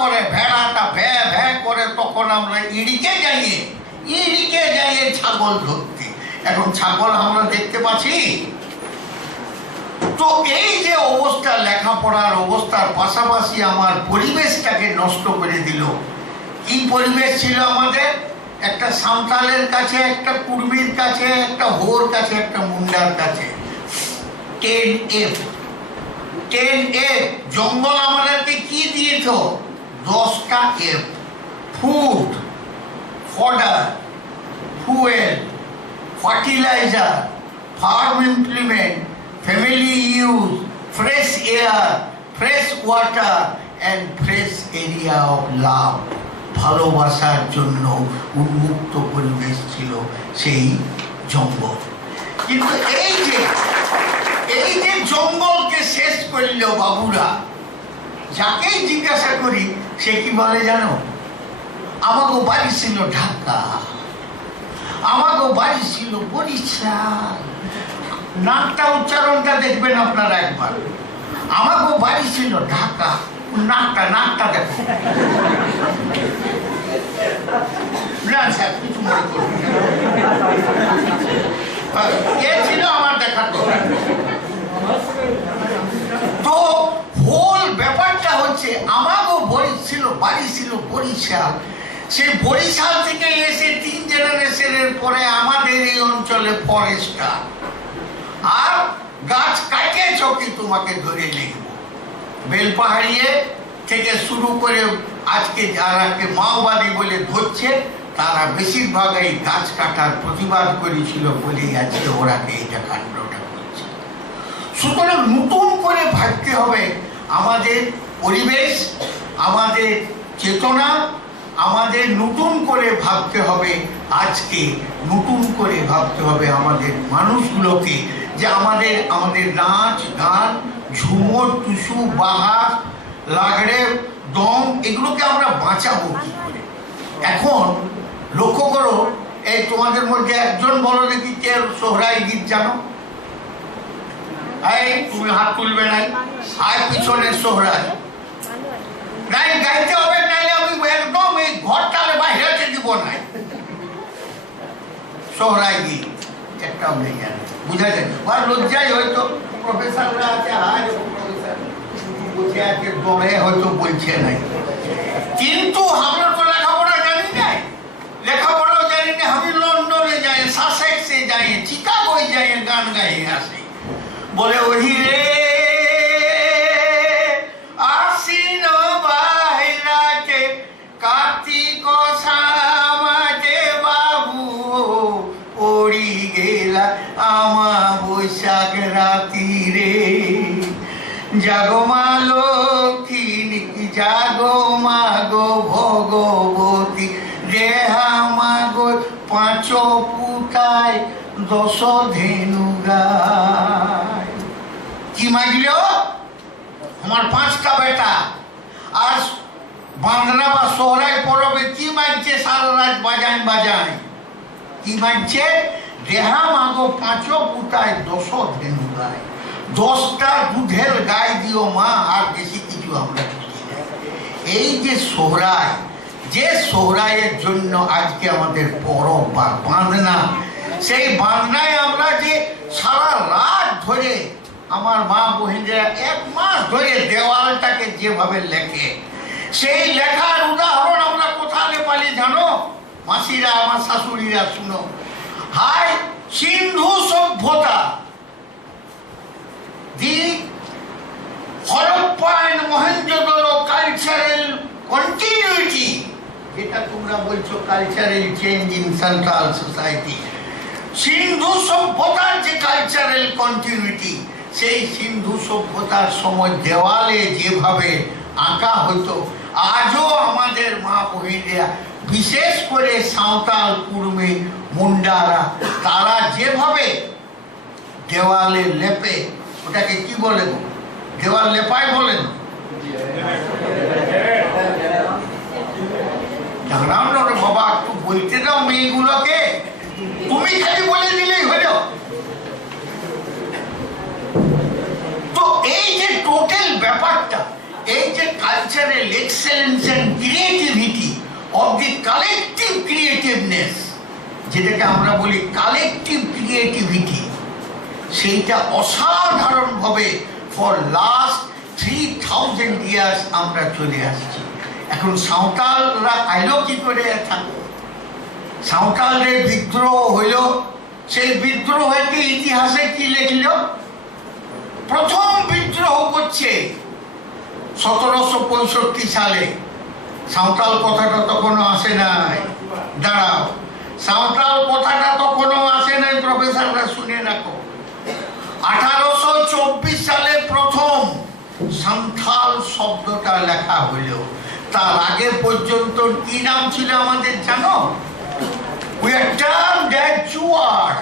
করে, ভেড়াটা ভ্যা ভ্যা করে, তখন আমরা ইড়িকে যাইয়ে ছাগল ধরতে। এখন ছাগল আমরা দেখতে পাচ্ছি। তো এই যে অবস্থা, লেখাপড়ার অবস্থার পাশাপাশি আমার পরিবেশটাকে নষ্ট করে দিল। কি পরিবেশ ছিল আমাদের? একটা সাঁওতালের কাছে, একটা কুর্মির কাছে, একটা হোর কাছে, একটা মুন্ডার কাছে 10F জঙ্গল আমাদেরকে কি দিয়েছ? 10টা F: food, fodder, fuel, fertiliser, farm implement, family use, fresh air, fresh water and fresh area of love. ভালোবাসার জন্য উন্মুক্ত পরিবেশ ছিল সেই জঙ্গল। কিন্তু এই যে জঙ্গলকে শেষ করল বাবুরা, যাকেই জিজ্ঞাসা করি সে কি বলে জানো? আমাকে বাড়ি ছিল ঢাকা, আমাকে বাড়ি ছিল বরিশাল। নাকটা উচ্চারণটা দেখবেন আপনারা একবার। আমাকে বাড়ি ছিল ঢাকা, নাকটা দেখো। কিছু মনে করবেন কে ছিল আমার দেখার কথা। তো হোল ব্যাপারটা হচ্ছে আমাকে বাড়ি ছিল বরিশাল। সেই বরিশাল থেকে এসে 3 জেনারেশনের পরে আমাদের এই অঞ্চলে ফরেস্টার। আর গাছ কাটিয়েছ কি তোমাকে ধরে লিখব। বেলপাহাড়িয়ে থেকে শুরু করে আজকে যারাকে মাওবাদী বলে ধরছে, তারা বেশিরভাগ এই গাছ কাটার প্রতিবাদ করেছিল বলেই আজকে ওরা এইটা কাণ্ডটা করছে। সুতরাং নতুন করে ভাবতে হবে আমাদের পরিবেশ, আমাদের চেতনা, আমাদের নতুন করে ভাবতে হবে। আজকে নতুন করে ভাবতে হবে আমাদের মানুষগুলোকে, যে আমাদের নাচ গান, ঝুমুর, টুসু, বাহা, লাগড়ে, দম, এগুলোকে আমরা বাঁচাবো কি করে? এখন লক্ষ্য করো, এই তোমাদের মধ্যে একজন বলো দেখি কে সোহরাই গীত জানো? এই তুমি হাত তুলবে নাই। আর পিছনে সোহরাই নাই গাইতে হবে, নাইলে আমি একদম এই ঘরটালে বাইরে দিব নাই। সোহরাই গীত একটাও নেই জানে, বুঝা যায়। আর লজ্জাই হয়তো প্রফেসররা আছে, প্রফেসর বসে আছে দরে হয়তো বলছে নাই। কিন্তু আমরা তো লেখাপড়া জানি নাই, লেখাপড়াও জানি না। আমি লন্ডনে যাই, সাসেক্সে যাই, চিকাগোয় যাই, গান গাই আসি। বলে ওহি রে আশ্বিন বাহিরাতে কার্তিক সামাতে বাবু পড়ি গেলা আমা বৈশাখ রাতি রে। জাগো মা লক্ষ্মী, জাগো মা গো ভগবতী, দেহা মা গো 5 পুতায় 10 ধেনু গায়। কি মাগল? আমার 5টা বেটা। আর বান্দনা বা সোহরাই পরবে কি মাগছে? সারা রাত বাজায় কি মাগছে? দেহা মাগো 5 পুতায় 10 ধেনু গায়। 10টা দুধের গায়ে দিও মা, আর বেশি কিছু আমরা খুঁজি না। এই যে সোহরাই, যে সোহরাইয়ের জন্য আজকে আমাদের পরব বা বাঁধনা, সেই বাঁধনায় আমরা যে সারা রাত ধরে আমার মা বহিনীরা 1 মাস ধরে দেওয়ালটাকে যেভাবে লেখে, সেই লেখার উদাহরণ আমরা কোথায় পালি জানো? মাসিরা, আমার শাশুড়িরা শুনো। হাই সিন্ধু সভ্যতা, the Harappa and Mohenjodaro cultural continuity, যেটা তোমরা বলছো cultural change in central society. সিন্ধু সভ্যতার যে কালচারাল কন্টিনিউটি, সেই সিন্ধু সভ্যতার সময় দেওয়ালে যেভাবে আঁকা হতো, আজও আমাদের মা বহিনীরা, বিশেষ করে সাঁওতাল কুর্মী মুন্ডারা, তারা যেভাবে দেওয়ালে লেপে, ওটাকে কি বলেন, দেওয়াল লেপাই বলেন, দাঁড়াও না রে বাবা, একটু বলতে দাও মেয়েগুলোকে, তুমি খালি বলে দিলেই হলো। তো এই যে টোটাল ব্যাপারটা, এই যে cultural excellence and creativity of the collective creativeness, যেটাকে আমরা বলি কালেকটিভ ক্রিয়েটিভিটি, সেইটা অসাধারণভাবে ফর লাস্ট 3000 ইয়ার্স আমরা চলে আসছি। এখন সাঁওতালরা আইলো কি করে থাকো? সাঁওতালদের বিদ্রোহ হইল, সেই বিদ্রোহকে ইতিহাসে কি লিখল? প্রথম বিদ্রোহ করছে 1765 সালে। সাঁওতাল কথাটা তখনও আসে নাই, দাঁড়াও, সাঁওতাল কথাটা তখনও আসে নাই, প্রফেসররা শুনে রাখো। 1824 সালে প্রথম সাঁওতাল শব্দটা লেখা হইল। তার আগে পর্যন্ত কি নাম ছিল আমাদের জানো? We are termed as চুয়াড়।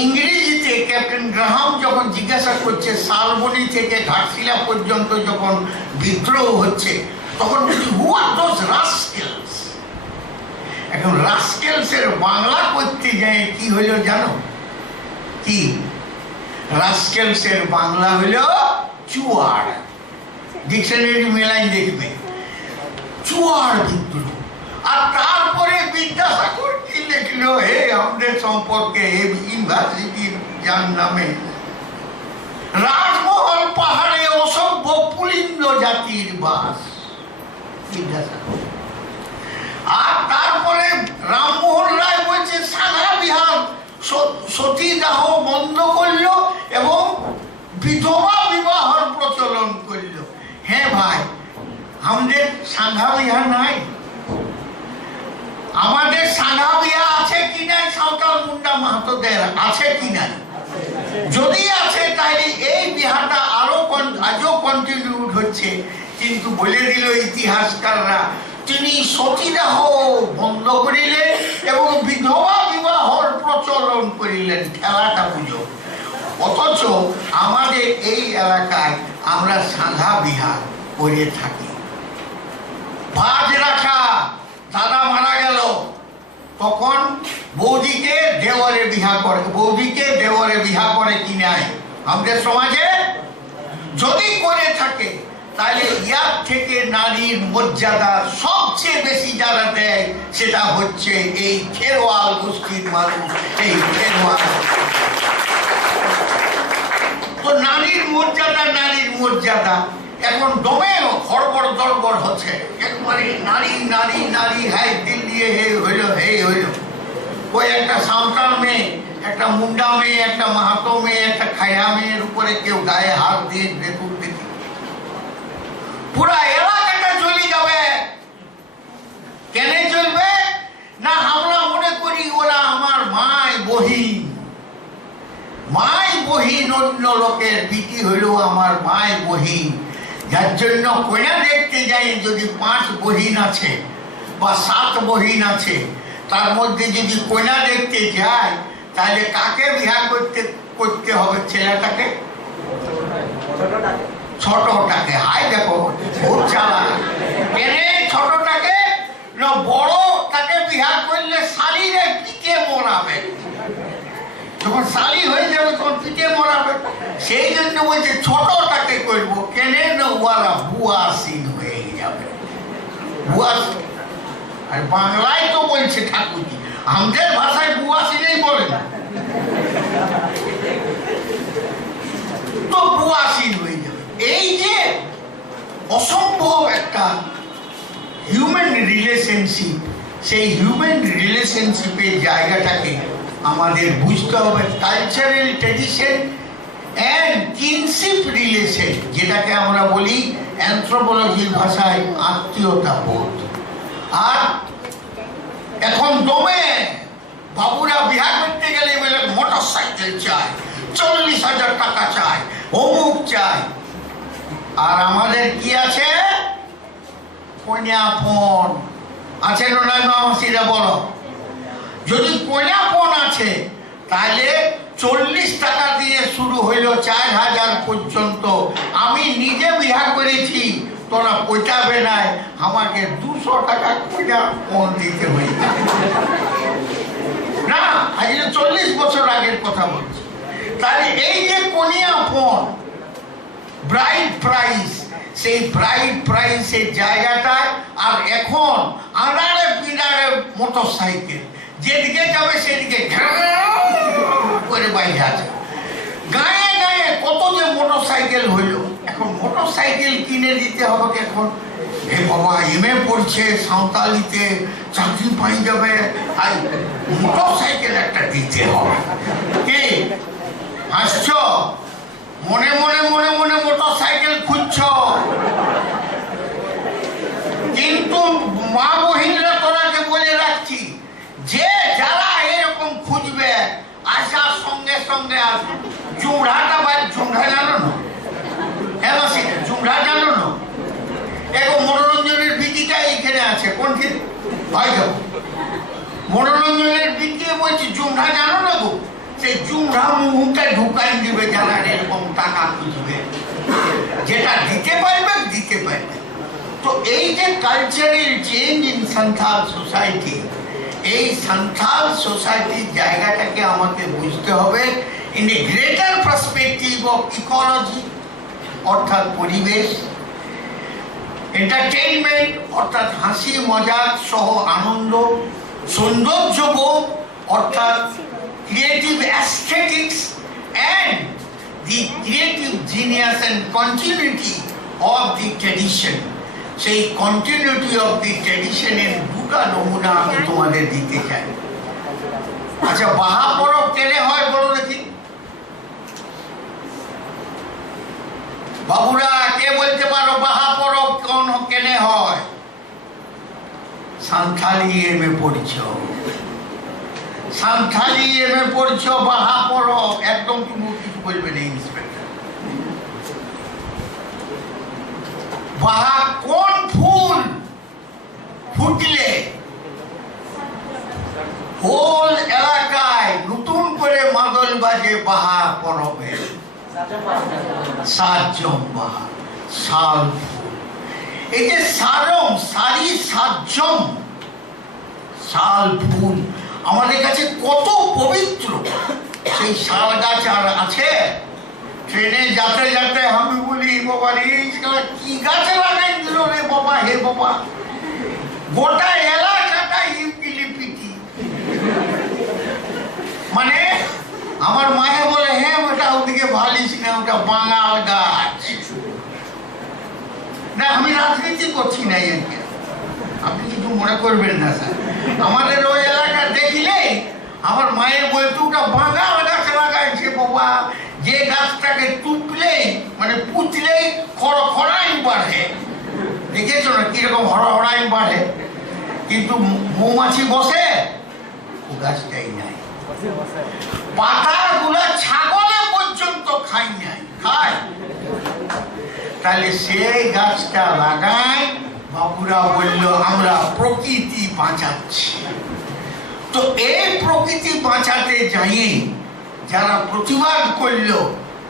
ইংরেজিতে ক্যাপ্টেন গ্রাহাম যখন জিজ্ঞাসা করছে শালবনী থেকে ঘাটশিলা পর্যন্ত যখন বিদ্রোহ হচ্ছে, তখন বলছি হু আর দোজ রাস্কেলস। এখন রাস্কেলস এর বাংলা করতে যায় কি হইল জানো? কি রাস্কেলস এর বাংলা হইল চুয়াড়। ডিকশনারি মেলায় দেখবে চুয়াড় বিদ্রোহ। আর তারপরে বিদ্যাসাগর কি লিখলো হে আমাদের সম্পর্কে ইউনিভার্সিটির যার নামে, রাজমহল পাহাড়ে অসভ্য পুলিন্দ জাতির বাস, বিদ্যাসাগর। আর তারপরে রামমোহন রায় বলছে সাংঘা বিহার সতীদাহ বন্ধ করলো এবং বিধবা বিবাহর প্রচলন করলো। হ্যাঁ ভাই, আমাদের সাংঘা বিহার নাই, আমাদের সাংঘা বিয়া আছে কি নাই? সাঁওতাল মুন্ডা মাহাতোদের আছে কি নাই? যদি আছে তাহলে এই বিহারটা আজও কন্টিনিউড হচ্ছে। কিন্তু বলে দিল ইতিহাসকাররা তিনি সতীদাহ বন্ধ করিলেন এবং বিধবা বিবাহর প্রচলন করিলেন। খেলাটা বুঝো। অথচ আমাদের এই এলাকায় আমরা সাংঘা বিহার করে থাকি। ভাজ রাখা, দাদা মারা গেল, তখন বৌদিকে দেওয়ারে বিহা করে, বৌদিকে দেওয়ারে বিহা করে কি নাই আমাদের সমাজে? যদি করে থাকে তাহলে ইয়ার থেকে নারীর মর্যাদা সবচেয়ে বেশি যারা দেয় সেটা হচ্ছে এই খেরোয়াল গোষ্ঠীর মানুষ। এই খেরোয়াল তো নারীর মর্যাদা এখন দমে হড়বড় দড়বড় হচ্ছে, একবারে নারী নারী নারী, হ্যাঁ দিল্লি হে হইল হে হইল। ওই একটা সাঁওতাল মেয়ে, একটা মুন্ডা মেয়ে, একটা মাহাতো মেয়ে, একটা খায়া মেয়ের উপরে কেউ গায়ে হাত দিয়ে দেখুক দেখি, পুরা এলাকাটা চলে যাবে। কেন চলবে না? আমরা মনে করি ওরা আমার মাই বহিন। মাই বহিন অন্য লোকের বিটি হইল আমার মাই বহিন। যার জন্য কন্যা দেখতে যাই, যদি 5 বহিন আছে বা 7 বহিন আছে, তার মধ্যে যদি কন্যা দেখতে যায় তাহলে কাকে বিবাহ করতে হবে? ছেলেটাকে, ছোটটাকে। হাই দেখো খুব চালাক। কেন ছোটটাকে? না বড় তাকে বিবাহ করলে শালিরে পিঠে মরাবে, যখন শালি হয়ে যাবে তখন পিঠে মরাবে। সেই জন্য বলছে ছোটটাকে করবো। কেন না ওরা বুয়াসীন হয়ে যাবে। বুয়াসীন, আর বাংলায় তো বলছে ঠাকুরজি, আমাদের ভাষায় বুয়াসীনই বলে না, তো বুয়াসীন হয়ে যাবে। এই যে অসম্ভব একটা হিউম্যান রিলেশনশিপ, সেই হিউম্যান রিলেশনশিপের জায়গাটাকে আমাদের বুঝতে হবে। Cultural tradition and kinship relation, যেটাকে আমরা বলি অ্যানথ্রোপোলজির ভাষায় আত্মীয়তা বোধ। আর এখন দমে বাবুরা বিবাহ করতে গেলে বলে মোটর সাইকেল চাই, 40,000 টাকা চাই, অমুক চাই। আর আমাদের কি আছে? কন্যাপণ আছে না নাই মাসিরা বলো? যদি কন্যাপণ আছে তাহলে 40 টাকা দিয়ে শুরু হইলো 4000 পর্যন্ত। আমি নিজে বিবাহ করেছি, তোরা পৌঁছাবে নাই, আমাকে 200 টাকা কন্যাপণ দিতে হইবে না। আজ 40 বছর আগের কথা বলছি। তাহলে এই যে কন্যাপণ, ব্রাইড প্রাইস, সেই ব্রাইড প্রাইসের জায়গাটায় আর এখন আনারে পিনারে মোটরসাইকেল, যেদিকে যাবে সেদিকে করে বাইরে আছে। গায়ে গায়ে কত যে মোটরসাইকেল হইল, এখন মোটরসাইকেল কিনে দিতে হবে। এখন হে বাবা, এমএ পড়ছে, সাঁওতালিতে চাকরি পাই যাবে, আর মোটরসাইকেল একটা দিতে হবে। কি হাসছ? মনে মনে মনে মনে মোটরসাইকেল খুঁজছ, কিন্তু মা বহিনরা তোরাকে বলে রাখছি, যে যারা এরকম খুঁজবে আসার সঙ্গে সঙ্গে আসবে। জুমড়াটা বাদ, জুমড়া জানো না? হ্যাঁ মাসি, জুমড়া জানো না? এখন মনোরঞ্জনের বিটিটা এইখানে আছে, কোনটি ভাই যাবো মনোরঞ্জনের বিটি বলছি, জুমড়া জানো না গো? সেই জুমড়া মুখটা ঢুকাই দিবে যারা এরকম টাকা খুঁজবে, যেটা দিতে পারবে দিতে পারবে। তো এই যে cultural change in Santhal society, এই সান্থাল সোসাইটির জায়গাটাকে আমাকে বুঝতে হবে in a greater perspective of ecology, অর্থাৎ পরিবেশ, এন্টারটেইনমেন্ট অর্থাৎ হাসি মজাক সহ আনন্দ, সৌন্দর্যবোধ অর্থাৎ creative aesthetics, and the creative genius and continuity of the tradition. সেই continuity of the tradition এর দুটো নমুনা আমি তোমাদের দিতে চাই। আচ্ছা, বাহা পরব কেনে হয় বলো দেখি বাবুরা, কে বলতে পারো বাহা পরব কোন কেনে হয়? সান্থালি এমএ পড়ছ, সান্থালি এমএ পড়ছ, বাহা পরব একদম তুমি কিছু বলবে না ইন্সপেক্টর। বাহা কোন ফুল ফুটলে হোল এলাকায় নতুন করে মাদল বাজে বাহা পরবে? সাতজম বাহা, শাল ফুল। এই যে সারম, সারি সাতজম শাল ফুল আমাদের কাছে কত পবিত্র। সেই শাল গাছ আর আছে? ট্রেনে যাতে যাতে আমি বলি, বাবা রে কি গাছে লাগাই দিল রে বাবা, হে বাবা, গোটা এলাকাটা ইউটিলিপিটি। মানে আমার মায়ে বলে, হ্যাঁ ওটা ওদিকে ভালিস না, ওটা বাঙাল গাছ। না, আমি রাজনীতি করছি না, আপনি কিছু মনে করবেন না স্যার। আমাদের ওই এলাকা দেখিলে আমার মায়ের বলতে ওটা বাঙাল গাছ লাগাইছে বাবা, যে গাছটাকে টুকলেই মানে পুঁতলেই খড়াইন বাড়ে। দেখেছো না কিরকম হড়াইন বাড়ে? কিন্তু মৌমাছি বসে, ও গাছটাই নাই। পাতাগুলো ছাগলে পর্যন্ত খাই নাই, খায়। তাহলে সেই গাছটা লাগাই। বাবুরা বলল আমরা প্রকৃতি বাঁচাচ্ছি। তো এই প্রকৃতি বাঁচাতে যাই যারা প্রতিবাদ করলো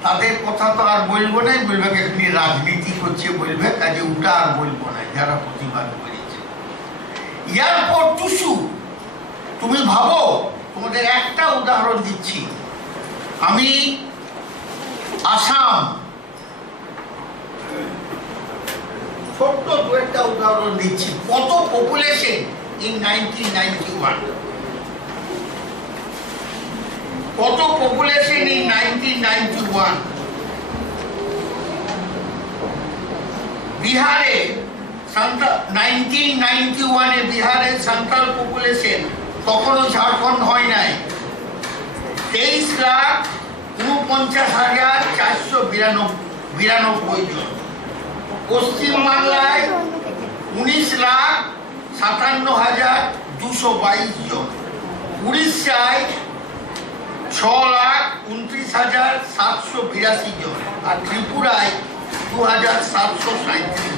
তাদের কথা তো আর বলবো না, বলবে এখানে রাজনীতি করছে বলবে, কাজে ওটা আর বলবো না যারা প্রতিবাদ করেছে। এরপর টুসু, তুমি ভাবো, তোমাদের একটা উদাহরণ দিচ্ছি। আমি আসাম, ছোট্ট দু একটা উদাহরণ দিচ্ছি। কত পপুলেশন ইন 1991, কত পপুলেশন ইন 1991? বিহারে 1991-এ বিহারের সান্তাল পপুলেশন, তখনও ঝাড়খণ্ড হয় নাই, 23,49,492 জন। পশ্চিমবাংলায় 19,57,222 জন। উড়িষ্যায় 6,29,782 জন। আর ত্রিপুরায় 2,737 জন।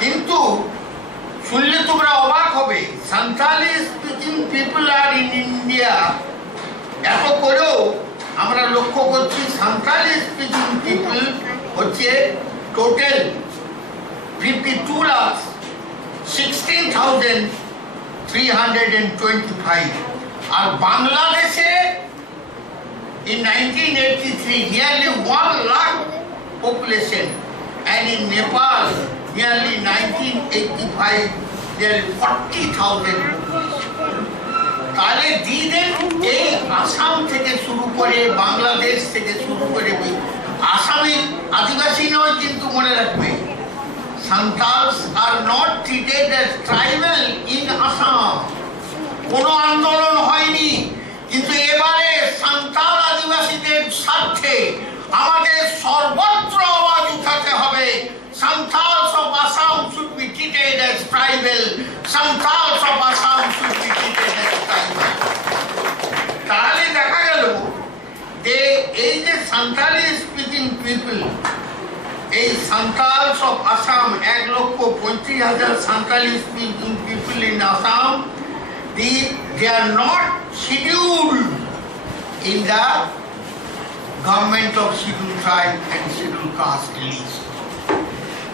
কিন্তু শুনলে তোমরা অবাক হবে, Santhali speaking people are in India. এত করেও আমরা লক্ষ্য করছি সান্থালি স্পিকিং পিপল হচ্ছে টোটাল 52,16,325, আর বাংলাদেশে in 1983 nearly 1 lakh population, and in Nepal nearly 1985 nearly 40,000 population. তাহলে দিদিদের এই আসাম থেকে শুরু করে বাংলাদেশ থেকে শুরু করে আসামি আদিবাসী নয়, কিন্তু মনে রাখবে Santhals are not treated as tribal in Assam. কোনো আন্দোলন হয়নি, কিন্তু এবারে সান্থাল আদিবাসীদের স্বার্থে আমাদের সর্বত্র আওয়াজ উঠাতে হবে। Santals of Assam should be treated as tribal. Santals of Assam should be treated as tribal. তাহলে দেখা গেল যে এই যে সান্থালি স্পিকিং পিপল, এই Santhals of Assam 1,35,000 Santhali speaking people in Assam, they are not scheduled in the government of scheduled tribe and scheduled caste list.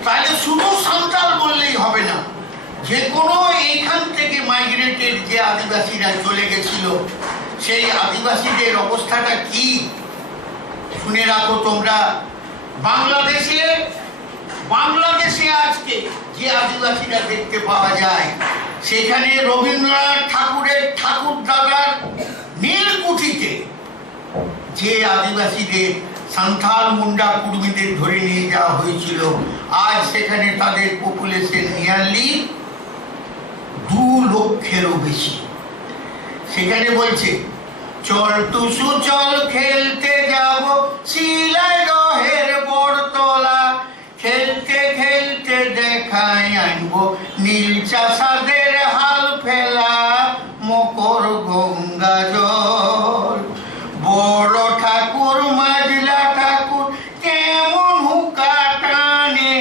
তাহলে শুধু সান্থাল বললেই হবে না, যে কোনো এইখান থেকে মাইগ্রেটেড যে আদিবাসীরা চলে গেছিল, সেই আদিবাসীদের অবস্থাটা কি শুনে রাখো তোমরা। বাংলাদেশে আজকে যে আদিবাসীরা দেখতে পাওয়া যায়, সেখানে রবীন্দ্রনাথ ঠাকুরের ঠাকুরদাদার নীলকুঠিতে যে আদিবাসীদের সান্থাল মুন্ডা কুর্মীদের ধরে নিয়ে যাওয়া হয়েছিল, আজ সেখানে তাদের পপুলেশন নিয়ারলি 2 লক্ষেরও বেশি। সেখানে বলছে, চল টুসু চল খেলতে যাব শিলায় রহের বড়তলা, খেলতে খেলতে দেখায় আনবো নীল চাষাদের হাল ফেলা, মকর গঙ্গা জল। বড় ঠাকুর মাজলা ঠাকুর কেমন হুকা টানে,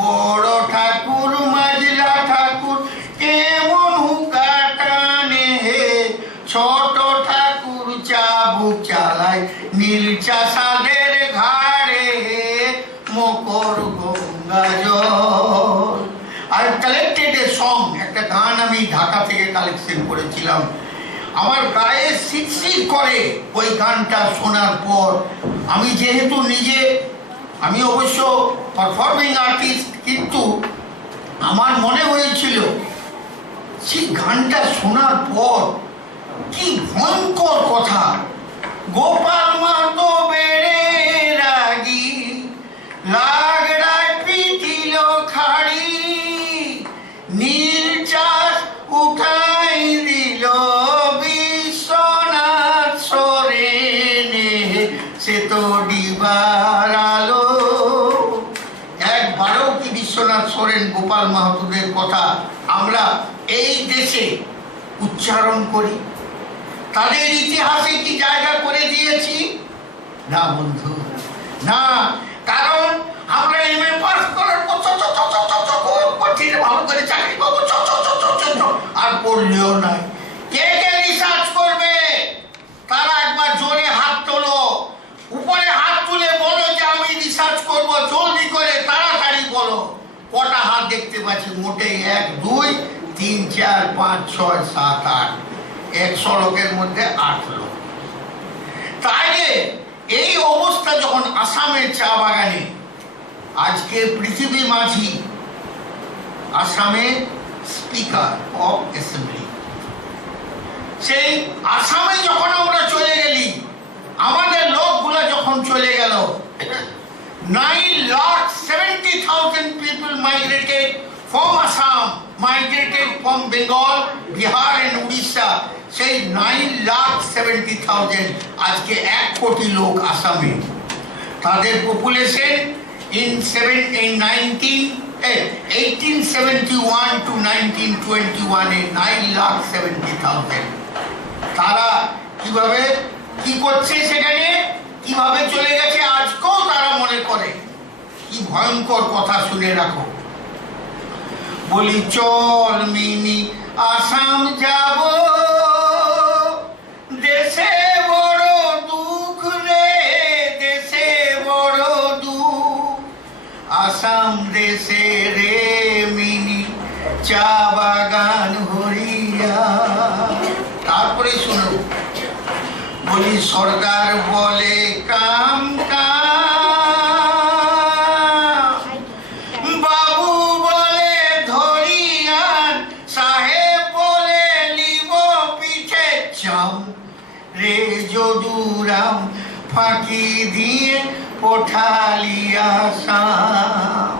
বড় ঠাকুর মাজলা ঠাকুর কেমন হুকা টানে, ছোট ঠাকুর চাবুক চালায় নীল চাষাদের ঘাড়ে, মকর গঙ্গা জল। আর কালেক্টেড এ সং, একটা গান আমি ঢাকা থেকে কালেকশন করেছিলাম। আমার গায়ে শিরশির করে ওই গানটা শোনার পর। আমি যেহেতু আমি অবশ্য পারফর্মিং আর্টিস্ট, কিন্তু আমার মনে হয়েছিল সেই গানটা শোনার পর কি ভয়ঙ্কর কথা। গোপাল মাহাতো বেড়ে রাগি লাগড়ায় পিটিল খাড়ি, নীল চাষ উঠাই দিল বিশ্বনাথ সরেনে, সে তো ডিবার আলো। একবারও কি বিশ্বনাথ সরেন গোপাল মাহাতোদের কথা আমরা এই দেশে উচ্চারণ করি? তাদের ইতিহাসে কি জায়গা করে দিয়েছি? না বন্ধু, না। কারণ আমরা এমএ পাস করার পর ভালো করে চাকরি পাবো, আর পড়লেও নাই। কে কে রিসার্চ করবে? তারা একবার জোরে হাত তোলো, উপরে হাত তুলে বলো যে আমি রিসার্চ করবো, জলদি করে তাড়াতাড়ি বলো। কটা হাত দেখতে পাচ্ছি? মোটেই 1, 2, 3, 4, 5, 6, 7, 8, 100 লোকের মধ্যে 8 লোক। তাইলে এই অবস্থা যখন আসামের চা বাগানে, আজকে পৃথিবী মাঝি আসামে স্পিকার অফ অ্যাসেম্বলি, সেই আসামে যখন আমরা চলে গেলি, আমাদের লোকগুলো যখন চলে গেল, 9,70,000 people migrated from Assam, migrated from Bengal, Bihar and Odisha. সেই 9,70,000 আজকে 1 কোটি লোক আসামে। তাদের পপুলেশন in 1871 to 1921 এ 9,70,000। তারা কিভাবে কি করছে সেখানে, কিভাবে চলে গেছে আজকেও তারা মনে করে। কি ভয়ঙ্কর কথা শুনে রাখো। বলি চল মিনি আসাম যাব, দেশে বড় দুঃখ রে, দেশে বড় দুঃখ, আসাম দেশে রে মিনি চা বাগান হরিয়া। তারপরে শুনো, বলি সরকার বলে কাম কাম, বাবু বলে ধরিয়ান, সাহেব বলে লিব পিঠে চাম রে যদুরাম, ফাঁকি দিয়ে পঠালিয়া আসাম।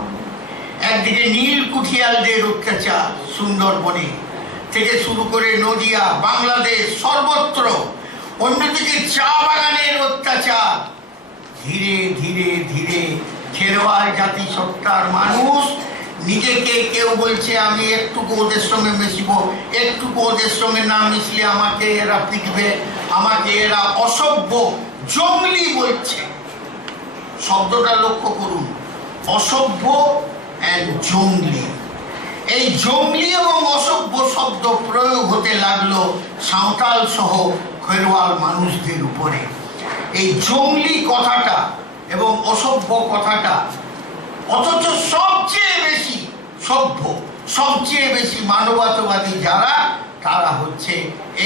একদিকে নীল কুঠিয়ালদের অত্যাচার সুন্দরবনে থেকে শুরু করে নদিয়া, বাংলাদেশ সর্বত্র, অন্যদিকে চা বাগানের অত্যাচার। ধীরে ধীরে ধীরে খেরোয়াল জাতিসত্তার মানুষ নিজেকে, কেউ বলছে আমি একটুকু ওদের সঙ্গে মিশব, একটুকু ওদের সঙ্গে না মিশলে আমাকে এরা পিটবে, আমাকে এরা অসভ্য জঙ্গলি বলছে। শব্দটা লক্ষ্য করুন, অসভ্য এন্ড জঙ্গলি। এই জঙ্গলি এবং অসভ্য শব্দ প্রয়োগ হতে লাগলো সাঁওতাল সহ খেরোয়াল মানুষদের উপরে। এই জঙ্গলি কথাটা এবং অসভ্য কথাটা, অথচ সবচেয়ে বেশি সভ্য, সবচেয়ে বেশি মানবতাবাদী যারা, তারা হচ্ছে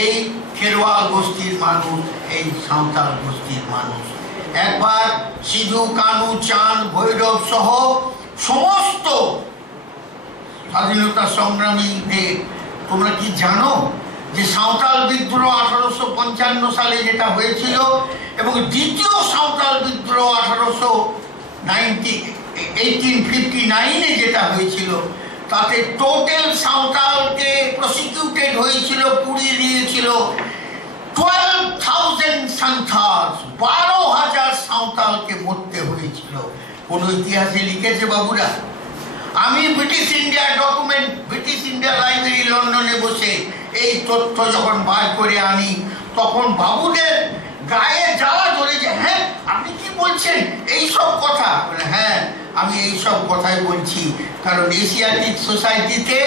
এই খেরোয়াল গোষ্ঠীর মানুষ, এই সাঁওতাল গোষ্ঠীর মানুষ। একবার সিধু কানু চাঁদ ভৈরব সহ সমস্ত স্বাধীনতা সংগ্রামীদের, তোমরা কি জানো যে সাঁওতাল বিদ্রোহ 1855 সালে যেটা হয়েছিল এবং দ্বিতীয় সাঁওতাল বিদ্রোহ 1859 যেটা হয়েছিল, তাতে টোটাল সাঁওতালকে প্রসিকিউটেড হয়েছিল, পুড়িয়ে দিয়েছিল 12,000 সান্থাল, 12,000 সাঁওতালকে মরতে হয়েছিল। কোন ইতিহাসে লিখেছে বাবুরা? আমি British India document, British India library লন্ডনে বসে এই তথ্য যখন বার করে আনি, তখন বাবুদের গায়ে জ্বালা ধরে যে হ্যাঁ আপনি কি বলছেন এইসব কথা? হ্যাঁ আমি এইসব কথাই বলছি, কারণ এশিয়াটিক সোসাইটিতে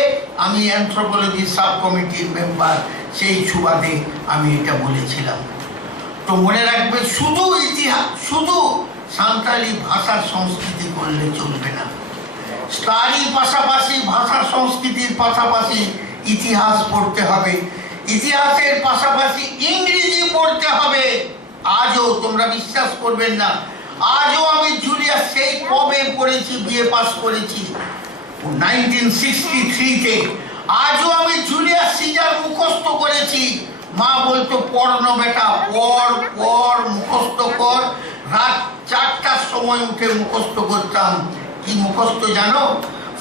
আমি অ্যানথ্রোপোলজি সাব কমিটির মেম্বার, সেই সুবাদে আমি এটা বলেছিলাম। তো মনে রাখবে, শুধু ইতিহাস, শুধু সাঁওতালি ভাষার সংস্কৃতি করলে চলবে না, তারই পাশাপাশি ভাষা সংস্কৃতির পাশাপাশি ইতিহাস পড়তে হবে, ইতিহাসের পাশাপাশি ইংরেজি পড়তে হবে। আজও তোমরা বিশ্বাস করবেন না, আজও আমি জুলিয়াস, সেই কবে পড়েছি, বিএ পাস করেছি 1963-তে, আজও আমি জুলিয়াস সিজার মুখস্থ করেছি। মা বলতো পড়নো বেটা, পড় পড়, মুখস্থ কর। রাত 4টার সময় উঠে মুখস্থ করতাম। কি মুখস্থ জানো?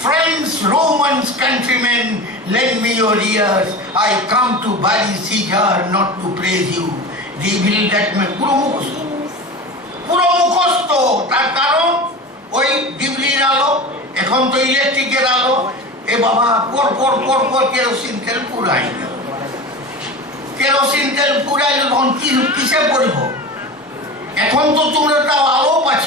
Friends, Romans, countrymen, lend me your ears. I come to bury Caesar, not to praise you. Reveal that man. পুরো মুখস্থ, পুরো মুখস্থ। তার কারণ ওই ডিবলির আলো, এখন তো ইলেকট্রিকের আলো। এ বাবা, পর পর পর পর কেরোসিন তেল পুরাই, কেরোসিন তেল পুরাইলে তখন কিসে পড়ব? এখন তো তোমরা তাও আলো পাচ্ছ।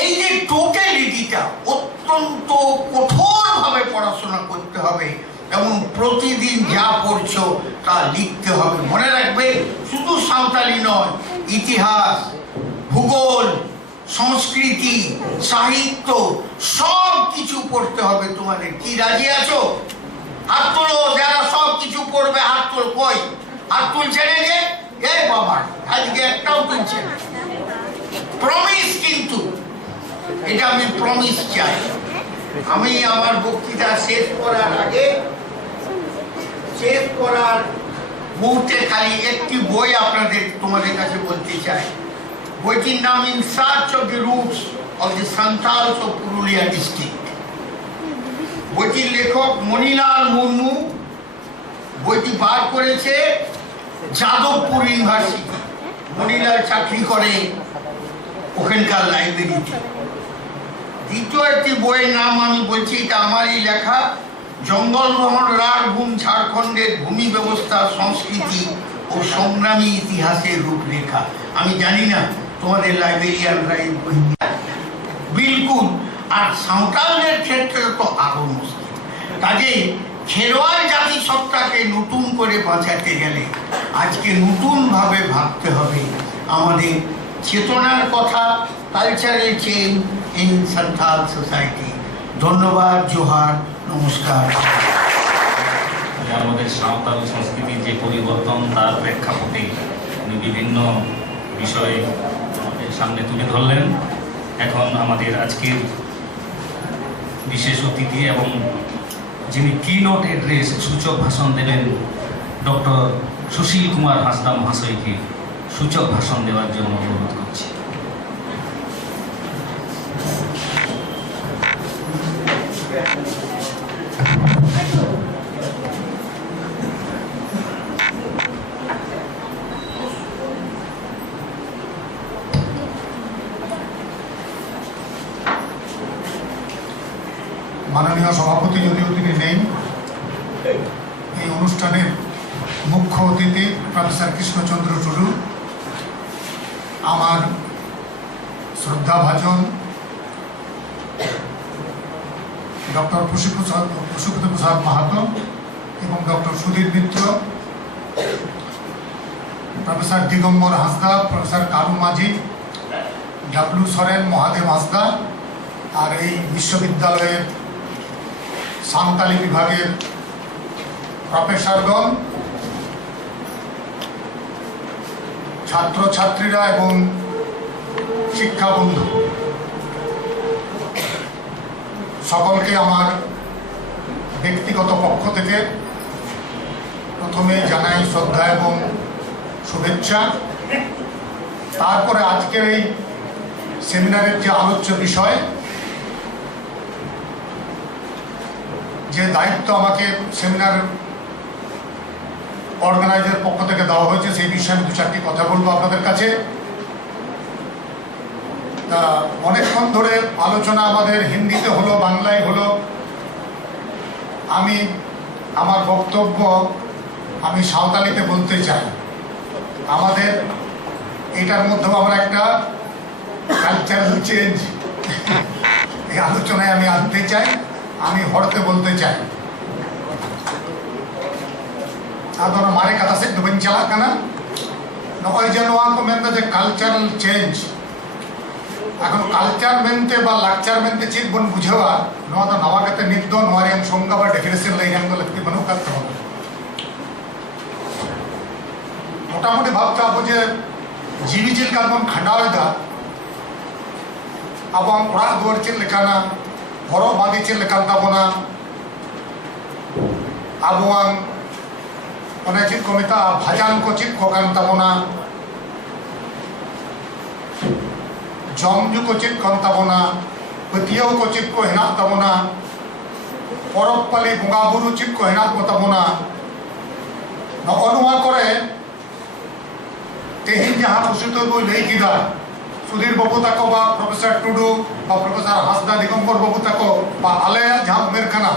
এই যে টোটালিটিটা, অত্যন্ত কঠোরভাবে পড়াশোনা করতে হবে এবং প্রতিদিন যা পড়ছো তা লিখতে হবে। মনে রাখবে, শুধু সাঁওতালি নয়, ইতিহাস, ভূগোল, সংস্কৃতি, সাহিত্য, সব কিছু পড়তে হবে তোমাদের। কি রাজি আছো? হাত তোলো যারা সব কিছু পড়বে, হাত তোল। কই হাত তুলছে না যে? এ বাবা, আজকে একটাও তুলছে না। প্রমিস, কিন্তু এটা আমি প্রমিস চাই। আমি আমার বক্তৃতা শেষ করার আগে, শেষ করার মুহূর্তে খালি একটি বই তোমাদের কাছে বলতে চাই। বইটির নাম in search of the roots of the Santhals of Purulia district. বইটির লেখক মণিলাল মুর্মু। বইটি বার করেছে যাদবপুর ইউনিভার্সিটি। মণিলাল চাকরি করে ওখানকার লাইব্রেরিতে। দ্বিতীয় একটি বইয়ের নাম আমি বলছি, এটা আমারই লেখা, জঙ্গলমহল রাঢ়ভূম ঝাড়খণ্ডের ভূমি ব্যবস্থা, সংস্কৃতি ও সংগ্রামী ইতিহাসের রূপরেখা। আমি জানি না তোমাদের লাইব্রেরিয়ানরা এই বই বিলকুল। আর সাঁওতালদের ক্ষেত্রে তো আরো মুশকিল, কাজেই খেলোয়াড় জাতিসত্তাকে নতুন করে বাঁচাতে গেলে আজকে নতুনভাবে ভাবতে হবে আমাদের চেতনার কথা, cultural change in Santhal society. ধন্যবাদ, জোহার, নমস্কার। আমাদের সাঁওতাল সংস্কৃতির যে পরিবর্তন তার প্রেক্ষাপটে উনি বিভিন্ন বিষয়ে আমাদের সামনে তুলে ধরলেন। এখন আমাদের আজকের বিশেষ অতিথি এবং যিনি কিনোট অ্যাড্রেস সূচক ভাষণ দেবেন ডক্টর সুশীল কুমার হাঁসদা মহাশয়কে সূচক ভাষণ দেওয়ার জন্য অনুরোধ করছি। মাননীয় সভাপতি যদিও তিনি নেই, এই অনুষ্ঠানের মুখ্য অতিথি প্রফেসর কৃষ্ণচন্দ্র টুডু, আমার শ্রদ্ধাভাজন ডক্টর পশুপতি প্রসাদ মাহাতো এবং ডক্টর সুধীর মিত্র, প্রফেসর দিগম্বর হাঁসদা, প্রফেসর কালু মাঝি, ডাব্লু সরেন, মহাদেব হাঁসদা, আর এই বিশ্ববিদ্যালয়ের সাঁওতালি বিভাগের প্রফেসরগণ, ছাত্রছাত্রীরা এবং শিক্ষাবন্ধু সকলকে আমার ব্যক্তিগত পক্ষ থেকে প্রথমে জানাই শ্রদ্ধা এবং শুভেচ্ছা। তারপরে আজকের এই সেমিনারের যে আলোচ্য বিষয়, যে দায়িত্ব আমাকে সেমিনার অর্গানাইজার পক্ষ থেকে দেওয়া হয়েছে, সেই বিষয়ে আমি দু চারটি কথা বলবো আপনাদের কাছে। তা অনেকক্ষণ ধরে আলোচনা আমাদের হিন্দিতে হলো, বাংলায় হলো। আমি আমার বক্তব্য আমি সাঁওতালিতে বলতে চাই। আমাদের এটার মধ্যেও আমরা একটা কালচারাল চেঞ্জ এই আলোচনায় আমি আনতে চাই। আমি হড়তে বলতে চাই। ᱟᱫᱚ ᱚᱱᱟ ᱢᱟᱨᱮ ᱠᱟᱛᱷᱟ ᱥᱮᱫ ᱫᱚ ᱵᱟᱹᱧ ᱪᱟᱞᱟᱜ ᱠᱟᱱᱟ। ᱱᱚᱜᱼᱚᱭ ᱡᱮ ᱱᱚᱣᱟ ᱠᱚ ᱢᱮᱱᱫᱟ ᱡᱮ ᱠᱟᱞᱪᱟᱨᱟᱞ ᱪᱮᱧᱡ, এখন কালচার মেনতে বা লাকচার মেনতে চেক বন বুঝাওয়া নওয়া ᱫᱚ ᱱᱟᱣᱟ ᱠᱟᱛᱮ ᱱᱤᱛ ᱫᱚ ᱱᱚᱣᱟ ᱨᱮᱭᱟᱜ ᱥᱚᱝজ্ঞᱟ ᱵᱟ ᱰᱮফᱤᱱᱮᱥᱚᱱ ᱞᱟᱹᱭ ᱧᱟᱢ ᱫᱚ ᱞᱟᱹᱠᱛᱤ ᱵᱟᱹᱱᱩᱜ ᱟᱠᱟᱫ ᱛᱟᱵᱚᱱᱟ। মোটামুটি ভাবতে হবে যে জীবী ᱪᱮᱫ ᱞᱮᱠᱟ ᱵᱚᱱ ᱠᱷᱟᱸᱰᱟᱣᱮᱫᱟ, ᱟᱵᱚᱣᱟᱜ ᱚᱲᱟᱜ ᱫᱩᱣᱟᱹᱨ ᱪᱮᱫ ᱞᱮᱠᱟᱱᱟ, ᱦᱚᱨᱚᱜ ᱵᱟᱸᱫᱮ ᱪᱮᱫ ᱞᱮᱠᱟᱱ ᱛᱟᱵᱚᱱᱟ, ᱟᱵᱚᱣᱟᱜ ᱚᱱᱮ ᱪᱮᱫ ᱠᱚ ᱢᱮᱛᱟᱜᱼᱟ ᱵᱷᱟᱡᱟᱱ ᱠᱚ ᱪᱮᱫ ᱠᱚ ᱠᱟᱱ ᱛᱟᱵᱚᱱᱟ, ᱡᱚᱢ ᱧᱩ ᱠᱚ ᱪᱮᱫ ᱠᱟᱱ ᱛᱟᱵᱚᱱᱟ, ᱯᱟᱹᱛᱭᱟᱹᱣ ᱠᱚ ᱪᱮᱫ ᱠᱚ ᱦᱮᱱᱟᱜ ᱛᱟᱵᱚᱱᱟ, ᱯᱚᱨᱚᱵᱽ ᱯᱟᱹᱞᱤ ᱵᱚᱸᱜᱟ ᱵᱩᱨᱩ ᱪᱮᱫ ᱠᱚ ᱦᱮᱱᱟᱜ ᱠᱚ ᱛᱟᱵᱚᱱᱟ। ᱱᱚᱜᱼᱚ ᱱᱚᱣᱟ ᱠᱚᱨᱮ তেহেন যাহা প্রসূত বই লই কিদা সুধীর বাবু তাকো বা প্রফেসর টুডু বা প্রফেসর হাঁসদা দিগম্বর বাবু তাকো বা আলে যাহা উমের কানা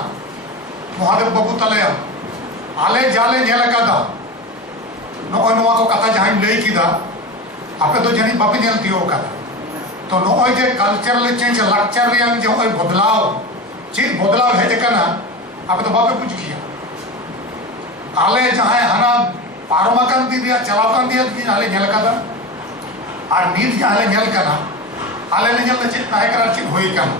মহাদেব বাবু তালেয়া আলে জালে নেল কাদা নয় নোয়া কো কথা যাহাই লই কিদা আপে তো জানি বাপে নেল তিও কাদা। তো নয় যে কালচারাল চেঞ্জ লাকচার রিয়াং যে ওই বদলাও চেক বদলাও হেজ কানা আপে তো বাপে বুঝ গিয়া আলে যাহাই হানা পারমাকান দিয়া চালাকান দিয়া দিন আলে নেল কাদা আর নিত আলে নেল কানা আলে নেল চেক তাহে কানা চেক হই কানা।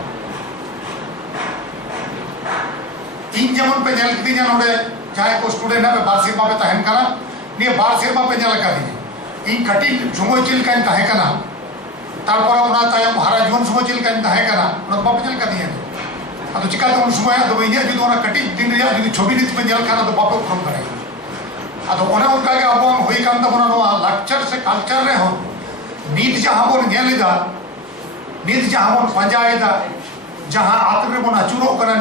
ᱤᱧ ᱡᱮᱢᱚᱱ ᱯᱮ ᱧᱮᱞ ᱠᱤᱫᱤᱧᱟ ᱱᱚᱰᱮ ᱡᱟᱦᱟᱸᱭ ᱠᱚ ᱥᱴᱩᱰᱮᱱᱴ ᱯᱮ ᱵᱟᱨ ᱥᱮᱨᱢᱟ ᱯᱮ ᱛᱟᱦᱮᱱ ᱠᱟᱱᱟ, ᱱᱤᱭᱟᱹ ᱵᱟᱨ ᱥᱮᱨᱢᱟ ᱯᱮ ᱧᱮᱞ ᱟᱠᱟᱫᱤᱧᱟ ᱤᱧ ᱠᱟᱹᱴᱤᱡ ᱥᱚᱢᱚᱭ ᱪᱮᱫ ᱞᱮᱠᱟᱧ ᱛᱟᱦᱮᱸ ᱠᱟᱱᱟ, ᱛᱟᱨᱯᱚᱨᱮ ᱚᱱᱟ ᱛᱟᱭᱚᱢ ᱦᱟᱨᱟ ᱡᱩᱣᱟᱹᱱ ᱥᱚᱢᱚᱭ ᱪᱮᱫ ᱞᱮᱠᱟᱧ ᱛᱟᱦᱮᱸ ᱠᱟᱱᱟ ᱚᱱᱟ ᱵᱟᱯᱮ ᱧᱮᱞ ᱠᱟᱫᱤᱧᱟ। ᱟᱫᱚ ᱪᱤᱠᱟᱹᱛᱮ ᱩᱱ ᱥᱚᱢᱚᱭ ᱟᱫᱚ ᱤᱧᱟᱹᱜ ᱡᱩᱫᱤ ᱚᱱᱟ ᱠᱟᱹᱴᱤᱡ ᱫᱤᱱ ᱨᱮᱭᱟᱜ ᱡᱩᱫᱤ ᱪᱷᱚᱵᱤ ᱱᱤᱛ ᱯᱮ ᱧᱮᱞ ᱠᱷᱟᱱ ᱟᱫᱚ ᱵᱟᱯᱮ ᱩᱯᱨᱩᱢ ᱫᱟᱲᱮᱭᱟᱜᱼᱟ। ᱟᱫᱚ ᱚᱱᱮ ᱚᱱᱠᱟᱜᱮ ᱟᱵᱚᱣᱟᱜ ᱦᱩᱭ ᱠᱟᱱ ᱛᱟᱵᱚᱱᱟ ᱱᱚᱣᱟ ᱞᱟᱠᱪᱟᱨ ᱥᱮ ᱠᱟᱞᱪᱟᱨ ᱨᱮᱦᱚᱸ ᱱᱤᱛ ᱡᱟᱦᱟᱸ ᱵᱚᱱ ᱧᱮᱞ ᱮᱫᱟ, ᱱᱤᱛ ᱡᱟᱦᱟᱸ ᱵᱚᱱ ᱯᱟᱸᱡᱟᱭᱮᱫᱟ, ᱡᱟᱦᱟᱸ ᱟᱛ ᱨᱮᱵᱚᱱ ᱟᱹᱪᱩᱨᱚᱜ ᱠᱟᱱᱟ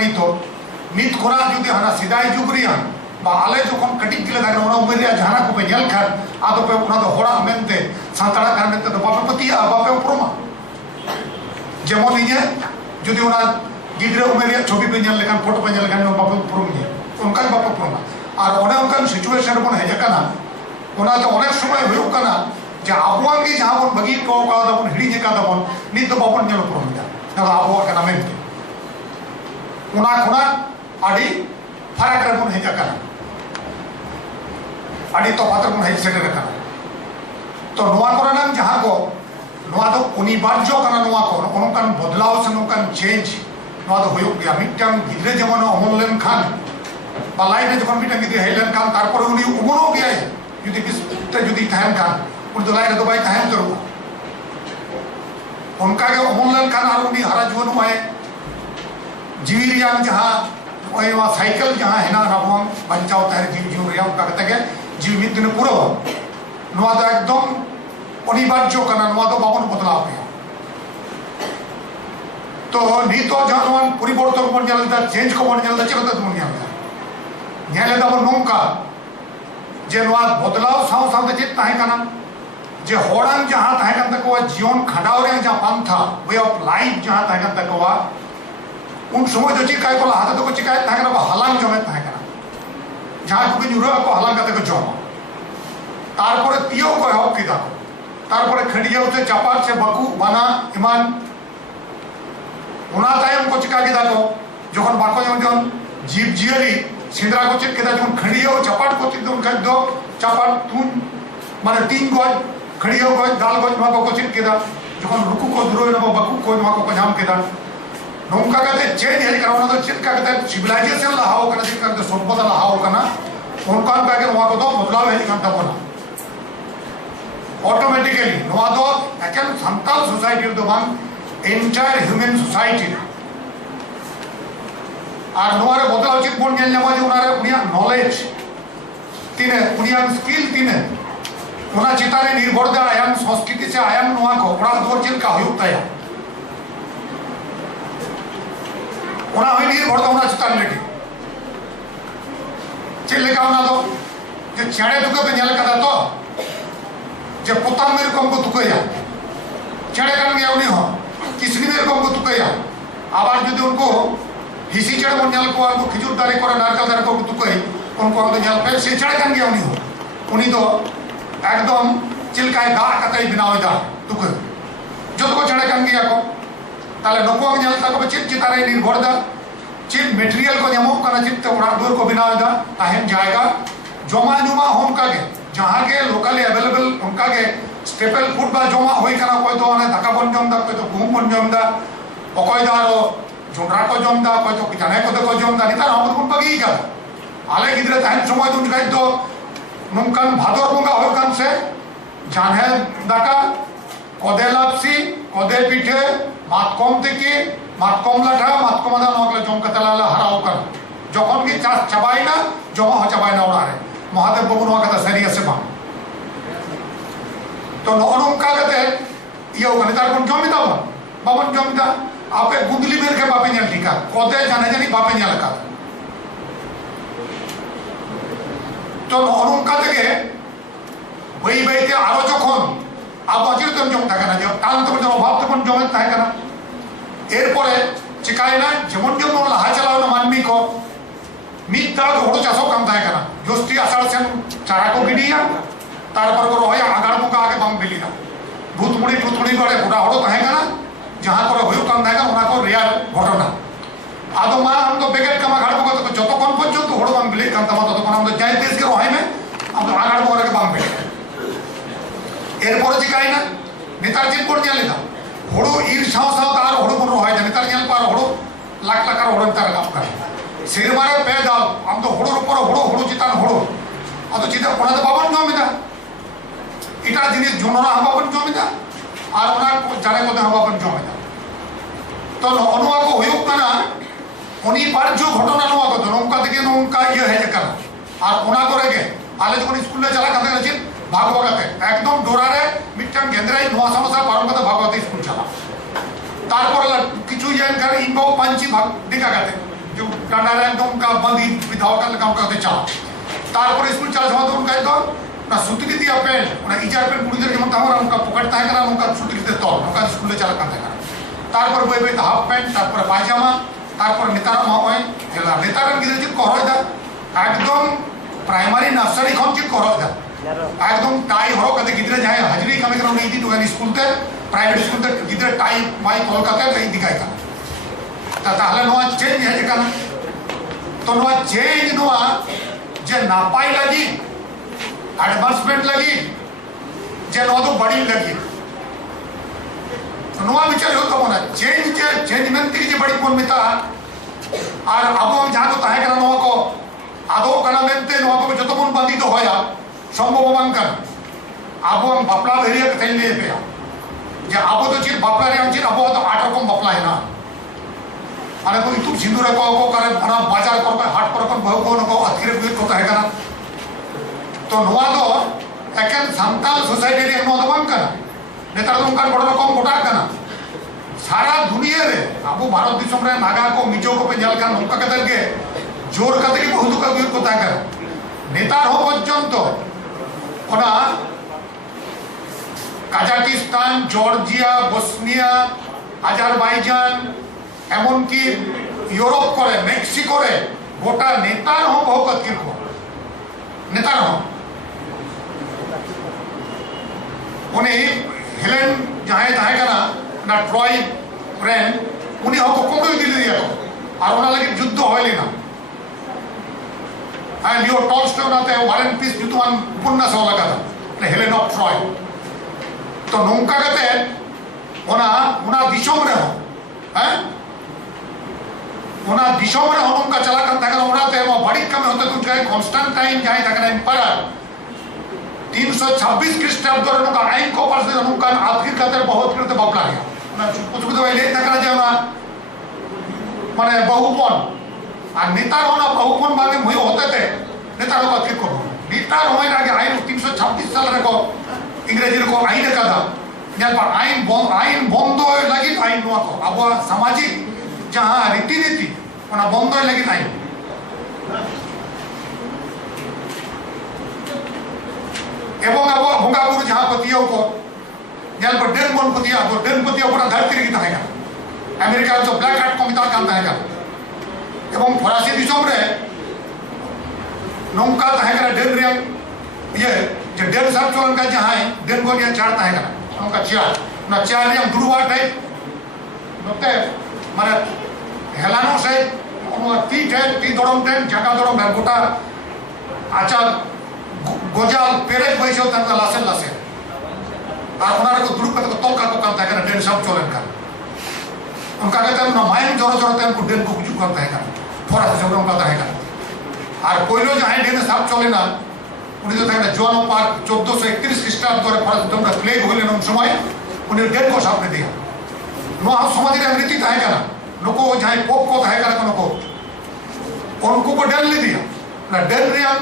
ᱱᱤᱛ ᱠᱷᱚᱱᱟᱜ ᱡᱩᱫᱤ ᱦᱟᱱᱟ ᱥᱮᱫᱟᱭ ᱡᱩᱜᱽ ᱨᱮᱭᱟᱜ বা আলে যখন কাটিক গেলে থাকে ওনা উমের রেয়াᱜ ᱡᱟᱦᱟᱱᱟᱜ ᱠᱚᱯᱮ ᱧᱮᱞ ᱠᱷᱟᱱ ᱟᱫᱚ ᱯᱮ ᱚᱱᱟ ᱫᱚ ᱦᱚᱲᱟᱜ ᱢᱮᱱᱛᱮ ᱥᱟᱱᱛᱟᱲᱟᱜ ᱠᱟᱱ ᱢᱮᱱᱛᱮ ᱫᱚ ᱵᱟᱯᱮ ᱯᱟᱹᱛᱭᱟᱹᱜᱼᱟ, ᱵᱟᱯᱮ ᱩᱯᱨᱩᱢᱟ। যেমন ইᱧᱟᱹᱜ যদি ওনা গিᱫᱽᱨᱟᱹ উমের রেয়াᱜ ছবি ᱯᱮ ᱧᱮᱞ ᱞᱮᱠᱷᱟᱱ ᱯᱷᱳᱴᱳ ᱯᱮ ᱧᱮᱞ ᱞᱮᱠᱷᱟᱱ ᱵᱟᱯᱮ ᱩᱯᱨᱩᱢᱤᱧᱟ, ᱚᱱᱠᱟᱜᱮ ᱵᱟᱯᱮ ᱩᱯᱨᱩᱢᱟ। আর অনেক অনকান সিচুয়েশন ᱵᱚᱱ ᱦᱮᱡ ᱟᱠᱟᱱᱟ, ᱚᱱᱟᱛᱮ অনেক সময় ᱦᱩᱭᱩᱜ ᱠᱟᱱᱟ যে আবহাওয়া ᱜᱮ ᱡᱟᱦᱟᱸ ᱵᱚᱱ ᱵᱟᱹᱜᱤ ᱦᱚᱴᱚ ᱟᱠᱟᱫᱟ ᱵᱚᱱ ᱦᱤᱲᱤᱧ ᱟᱠᱟᱫᱟ ᱵᱚᱱ ᱱᱤᱛ ᱫᱚ ᱵᱟᱵᱚᱱ ᱧᱮᱞ ᱩᱯᱨᱩᱢᱮᱫᱟ ᱱᱚᱣᱟ ᱟᱵᱚᱣᱟᱜ ᱠᱟᱱᱟ ᱢᱮᱱᱛᱮ। ᱚᱱᱟ ᱠᱷᱚᱱᱟᱜ ᱟᱹᱰᱤ फरक रे बन हेज आकाना आदि तफात बन हेज सेटर आकाना तो नोआ कोरनाम जहां को नोआ दो अनिवार्य काना नोआ को ओनकान बदलाव से ओनकान चेंज नोआ दो होयो गया मिटन गिद्रे जेमन अमल लेन खान बा लाइफ में जखन मिटन गिद्रे हेलन खान तारपर उनी उमनो गया जुदी बिस्ते जुदी तहन खान उन दो लाइफ दो बाई तहन करू उनका के अमल लेन खान और उनी हरा जीवन में जीवी रियां जहां ओय वा साइकिल जहां है ना राबों बचाव तहर जीव जीव रियां उनका कहते के जीव मित दिन पूरा नोआ दो एकदम अनिवार्य काना नोआ दो बाबन बदलाव गया तो नीतो जहां परिवर्तन बन जालदा चेंज को बन जालदा चलता तुम जालदा नेले दा नोंका जे नोआ बदलाव साव साव दे ताहे काना जे होड़ान जहां ताहे कान तको जीवन खंडाव रे जहां पंथा वे ऑफ लाइफ जहां ताहे कान तको उन समय जो चिकाय को हाथ तो चिकाय ताहे काना हलांग जमे ताहे काना जहां को नुरो को हलांग काते को जमा तारपरे तियो को हक किदा तारपरे खंडिया उसे चापार से बकू बना ईमान उना तायम को चिका किदा को जखन बाको जन जीव जियरी सिंद्रा को चिक किदा जखन खंडिया चापाट को चिक उनका दो चापाट तुन माने तीन गज खंडिया गज दाल गज मा को चिक किदा जखन रुकू को दुरो न बकू को मा को जाम किदा नोंका कहते चेंज हेल करना तो चिक कहते सिविलाइजेशन लहाओ कना चिक कहते सभ्यता लहाओ कना उनका कहके नोआ को तो बदलाव हेल कांता बना ऑटोमेटिकली नोआ दो एकन संताल सोसाइटी दो मान एंटायर ह्यूमन सोसाइटी और नोआ रे बदलाव चिक बोल नेल नामा जो उनारे उनिया नॉलेज तिने उनिया स्किल तिने उना चितारे निर्भर दा आयाम संस्कृति से आयाम नोआ को बड़ा दो चिल का होता है उना है निर्भर दा उना चितार लेके चिल लेका उना दो जे छाड़े दुके पे नेल कदा तो जे पोता मेरे को हमको तुकया छड़े कान गया उन्हीं हो किसी मेरे को हमको तुकया आवाज जो उनको हिसी चढ़ बन जाल को उनको खिजूर दारे को नारकल दारे को तुकई उनको हम जाल पे से छड़े कान गया उन्हीं हो उन्हीं तो एकदम चिलकाय दा कतई बिनाव दा तुक जो तो छड़े कान गया को ताले नको हम जाल तक चित चितारे निर्भर दा चित मटेरियल को जमो कना चित उड़ा दूर को बिनाव दा ताहेन जाएगा जमा जुमा होम का के जहां के लोकली अवेलेबल उनका के स्टेपल फूड बा जमा होई कना कोई तो अने दाका बन जम दा कोई तो घूम बन जम दा ओकोय दारो जोंडरा को जम दा कोई तो किताने को जम दा निता हम कोन पगी का आले गिद्रे तान समय तुम गाय तो नमकन भादर बंगा होय कान से जाने दाका कोदे लापसी कोदे पिठे मात कम থেকে मात कम लाठा मात कम दा नकले जम कतला हराओ कर যখন কি চাষ চাবাই না জমা হ চাবাই না ওড়ারে महादेव बाबू नोआ कथा सरिया से बांग तो नौनों का कहते ये होगा नहीं तार कौन जमीदा बाबन जमीदा आपे गुंदली मेर के बापे न्याल ठीका कोदे जाने जानी बापे न्याल का तो नौनों का देखे वही वही के आरो जोखन आप अजीर तुम जम था करना जो ताल तुम जम भाव तुम जमे था करना एरपोरे चिकाई ना जमन जमन लहा चलाओ ना मानवी को मित्ता घोड़ो चासो काम था करना जोस्ती आषाढ़ से चारा को गिडिया तारपर को रोया आगाड़ को आगे बम बिलिया भूतमुड़ी करे बुढ़ा हड़ो तहेगा ना जहां को होयो काम थाएगा उना को रियल घटना आदो मा हम तो बेगेट कमा घाड़ को तो जतो कोन पजो तो हड़ो बम बिली काम तमा तो हम तो जाय देश के रोहाय में हम तो आगाड़ को के बम बिली एरपर चिकाई ना नेताजी कोन जाले था हड़ो ईर साव साव तार हड़ो को रोहाय नेताजी जाल पार हड़ो लाख लाख हड़ो तार काम कर सिरमारे पेदाल हम तो हड़ो ऊपर हड़ो चितान हड़ो अतो चिता कोना तो बाबन जमिदा इटा जिनिस जुनरा हम बाबन जमिदा और ओना जाने को हम बाबन जमिदा तो अनुवा को होयो कना उनी पर जो घटना नोआ को नोंका दिके नोंका ये है जकना और ओना को रेगे आले जो स्कूल ले चला कते रचित भागवते एकदम डोरारे मिटन गेंद्राई नोआ समस्या पारम कते भागवते स्कूल चला तारपर किछु ये कर इनबो पंची भाग दिका कते जो डांडा एकदम का बंदी विधाओ का काम करते चला तारपर स्कूल चला जमा तो उनका तो ना सुतली दिया पेन उना इजार पेन पुड़ी जमन तावर उनका पकड़ता है करा उनका सुतली दे तो उनका स्कूल ले चला करते करा तारपर बय बय हाफ पैंट तारपर पायजामा तारपर नेतारा मा होय जेला नेतारन गिरे जे करय दा एकदम प्राइमरी नर्सरी खन जे करय दा एकदम टाई हरो कते गिद्रे जाय हाजरी कमे करा उनी इदी दुगानी स्कूल ते प्राइवेट स्कूल ते गिद्रे टाई माई कोलकाता ते दिखाय का ताहले नो चेंज है जका तो नवा चेंज नवा जे नापाई लगी एडवांसमेंट लगी जे नवा तो बड़ी लगी तो नवा विचार हो तो बोना चेंज मेंती जे बड़ी कोन मिता और अब हम जहां को ताहे करा नवा को आदो कना मेंते नवा को जतो कोन बांधी तो होया संभव बांकन अब हम बापला भेरिया के थैले पे जे अब तो चिर बापला रे हम चिर अब तो 8 रकम बापला है ना अरे कोई तू सिंदूर को करे बना बाजार कर हाट पर को बहु को नको अथिरे भी को ताहे करा तो नवा तो एकेन सांताल सोसाइटी रे नवा तो बांकन नेतार तो उनका बड़ रकम गोटा कना सारा दुनिया रे अब भारत दिसम रे नागा को मिजो को पे जल का नौका कदर के जोर कते की बहुत का भी कोता कर नेतार हो पर्यंत ओना কাজাকিস্তান জর্জিয়া বসনিয়া আজারবাইজান এমনকি ইউরোপ করে মেক্সিকোরে গোটা নেতার হোক হোক কিরকম নেতার হোক উনি হেলেন যাহে তাহে কানা না ট্রয় রেন উনি হোক কোমড়ই দিলে দিয়ে আর ওনা লাগি যুদ্ধ হইলি না আর লিও টলস্টয় ওনাতে ওয়ারেন পিস যুদ্ধমান উপন্যাস হওয়া কথা হেলেন অফ ট্রয় तो नौका कहते ओना दिशों में हो हैं ओना दिशों में हो नौका चला करता है ओना ते वो बड़ी कम होते कुछ कहे कॉन्स्टेंटाइन जाए तक ना एम्पायर 326 ख्रीष्टाब्द और नौका आइन को पर से नौका आखिर कहते बहुत करते बापला गया ना कुछ कुछ तो ले तक ना जाए ना माने बहुपन और नेता होना बहुपन बागे मुझे होते थे नेता लोग आखिर को नेता होए ना कि आइन 326 साल रे को इंग्रेजी को आईन कदा पर आईन बंद लगी आईन को अब सामाजिक जहाँ रीतिनीति बंद लगी आईन एवं अब बंगा बुरु जहाँ पतियों को पर डेन बन पतिया डेन पतिया बड़ा धरती रही था अमेरिका जो ब्लैक हार्ट को मिता था एवं फरासी दिसम रे नौका था डेन रियम ये जो डेन सब चलन का जहाँ डेन को ये चार था उनका चार ना चार रियम दुरुवार टाइप नोते माने हेलानो से उनका ती दौड़म टेन जगह दौड़म गोटा आचा गोजाल पेरे पैसे तक लासे लासे और उन्हारे को दुरुप को तोल का काम था डेन सब चलन का उनका कहते हैं ना मायन जोरो जोरो ते उनको डेन को कुछ करता है थोड़ा सा जोरो का है और कोई लो जहाँ डेन सब चले ना उन्हें तो था जोन पार्क 1431 ख्रीष्टाब्द और भारत जब प्लेग हो लेना उन समय उन्हें डेन को सामने दिया नो हम समाधि रे रीति था क्या नको जहाँ पोप को था क्या नको उनको को डेन ले दिया ना डेन रे हम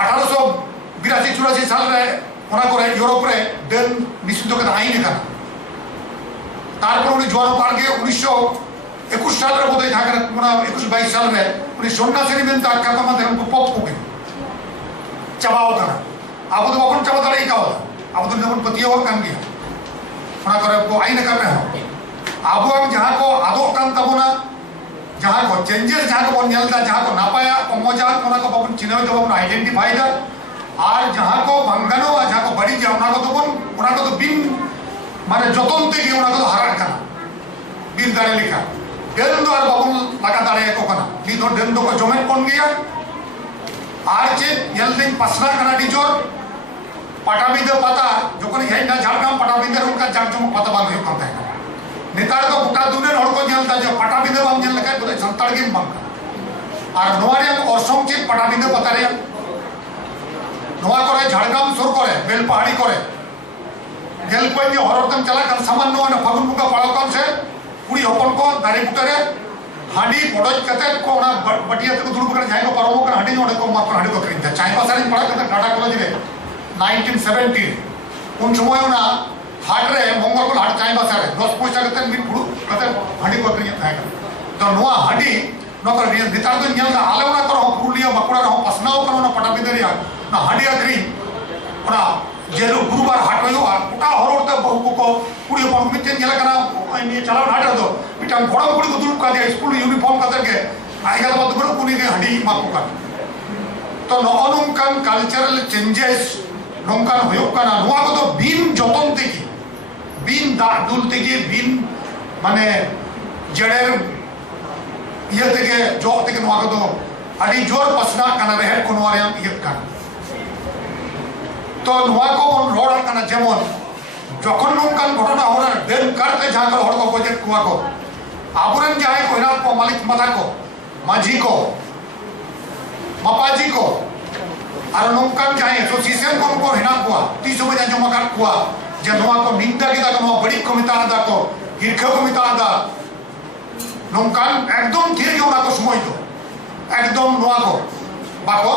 1882-84 साल रे उन्हें को यूरोप रे डेन निश्चित के आईन का तारपर उन्हें जोन पार्क के 1921 साल रे बोलते था क्या उन्हें 21-22 साल रे उन्हें सोना से निबंध तक का मतलब उनको पोप को गए चबाओ था अब तो अपन चबा था का होता अब तो नवन पतिया और काम किया उना करे को आईन कर रहे हो अब हम जहां को आदो काम तबना जहां को चेंजेस जहां को बन जलता जहां को नापाया को मजा उना को अपन चिन्ह तो अपन आइडेंटिफाई दा और जहां को भंगनो जहां को बड़ी जा उना को तो बिन माने जतन ते की उना को हरा करना बिन दारे लिखा डेन दो और बाबू लगा दारे को कना नी दो डेन दो को जमे कौन गया आरचे यल्दिन पसरा कना डिजोर पटाबिंदे पता जोकन यही ना झाड़ग्राम पटाबिंदे उनका जागजम पता बांग हो करता है नेतार को गोटा दुने हड़ को जलता जो पटाबिंदे बांग जल लगा बोले संताड़ के बांग और नोवारे और सोंचे पटाबिंदे पता रे नोवा करे झाड़ग्राम सुर करे बेल पहाड़ी करे जेल को ये हरदम चला कर सामान्य न फागुन बुका पड़ाकम से पूरी अपन को दारी बुटरे हांडी पड़ोज कते को ना बटिया तक दुरुप कर जाए को परमो कर हांडी जोड़े को मात्र हांडी को खरीदता चाय पासारी पड़ा कते टाटा कॉलेज रे 1917 उन समय ना हाट रे मंगल को हाट चाय पासारे 10 पैसा कते मिन पुरु कते हांडी को खरीदता है तो नोआ हांडी नकर नेतार तो ᱧᱮᱞ दा आलेवना करो पुरुलिया बकुड़ा रो पसनाओ करो ना पटा बिदरिया ना हांडी अखरी ओना जेलो गुरुवार हाट होयो गोटा हरोते बहु को कुड़ी अपन मिते ᱧᱮᱞ करा ये चलाव हाट दो मिटाम घोड़ा कुड़ी को दुरुप का दिया स्कूल यूनिफॉर्म कतर के आइगल बात बड़ कुनी के हांडी माको का तो नोनोंकान कल्चरल चेंजेस नोंकान होयो काना नोआ को तो बिन जतन तेगी बिन दा दुल तेगी बिन माने जड़ेर ये तेगे जो तेगे नवा को अड़ी जोर पसना कना रहे को नवा ये का तो नवा को उन रोड कना जेमन जखन नोंकान घटना होना देन करते जहां हर को बजेट कुआ को आबुरन जाय को हिना को मालिक माथा को माझी को मापाजी को और नोंकान जाय एसोसिएशन को हिना को तीसो बजा जमा कर को जे नवा को निंदा के को बड़ी को मिता दा को हिरख को मिता दा नोंकान एकदम ठीक के उना को समय दो एकदम नवा को बाको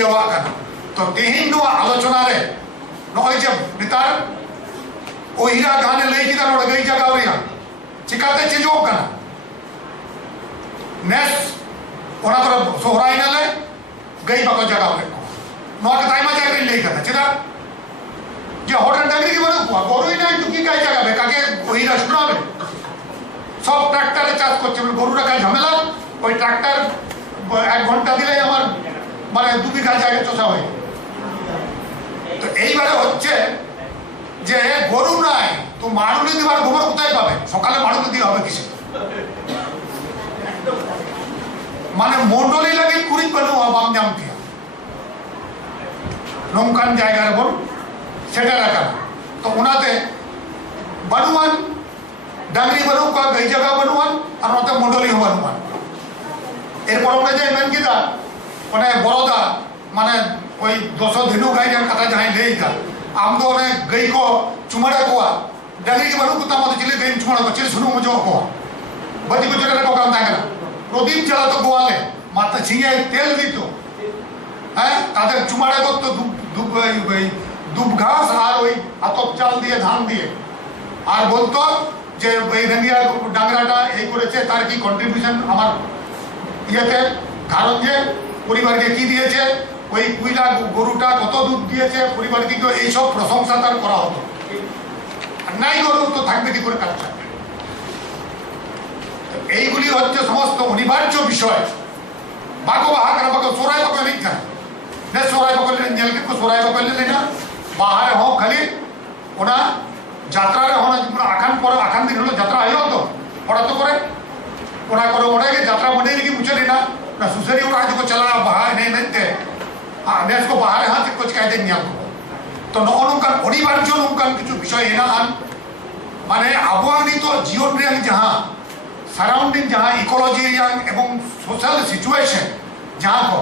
इवा का तो तेहिन नवा आलोचना रे नय जे नितार ओहिरा गाने लई किदा नोड गई जगह रिया चिकाते चेजो कना नेस ओना कर सोहराई नाले गई बाको जगह रे नवा के ताइमा जाय लई कना चिदा जे होटल डगरी के बनो को गोरुई নাই তো কি কাই জায়গা বে কাকে ওহিরা শুনাবে সব ট্রাক্টরে চাষ করছে গরু রাখা ঝামেলা ওই ট্রাক্টর 1 ঘন্টা দিলে আমার মানে 2 বিঘা জায়গা চষা হয় তো এইবারে হচ্ছে যে গরু নাই তো মাড়ুলি দিবার গোবর কোথায় পাবে সকালে মাড়ুলি দিয়ে হবে কিসে মানে মন্ডলি লাগে কুড়ি বানো বাম জাম দিয়া নমকান জায়গার বল সেটা রাখা তো ওনাতে বানুয়ান ডাংরি বানু কা গই জায়গা বানুয়ান আর ওতে মন্ডলি বানুয়ান এরপর আমরা যাই মেন কিদা মানে বড়দা মানে ওই 10 দিনু গাই জান কথা যাই নেই কা आम तो ने गई को चुमड़ा को डगरी के बनु कुत्ता मत चिले गई चुमड़ा को चिले सुनु मजो को बदी को जगह को काम ताकना प्रदीप जला तो गोवाले माता छिया तेल दी तो हैं तादर चुमड़ा को तो दुब घास আর ওই আতপ চাল দিয়ে ধান দিয়ে আর বলতো যে এই রঙ্গিয়া ডাংরাটা এই করেছে তার কি কন্ট্রিবিউশন আমার ইয়েতে কারণ যে পরিবারকে কি দিয়েছে ওই কুইলা গরুটা কত দুধ দিয়েছে পরিবারকে এই সব প্রশংসা তার করা হতো আর নাই গরু তো থাকবে কি করে কাজ এইগুলি হচ্ছে সমস্ত অনিবার্য বিষয় বাগো বাহাকরা বাগো সোরাই বাগো লিখা ने सोराई बागो ले नेल के को सोराई बागो ले लेना बाहर हो खाली ओना যাত্রা রে হনা পুরো আখান পর আখান দিন হলো যাত্রা আইও তো পড়া তো করে ওনা করে ওটা के যাত্রা বনে কি মুছে लेना ना सुसरी उड़ा जो चला बाहर नहीं नते देश को बाहर हाथ कुछ कह देंगे आपको तो नौनुकान अनिवार्य नौकान কিছু বিষয় এনা আন মানে আবহাওয়ানি তো জীবন রিয়াং जहां সারাউন্ডিং जहां ইকোলজি রিয়াং এবং সোশ্যাল সিচুয়েশন जहां को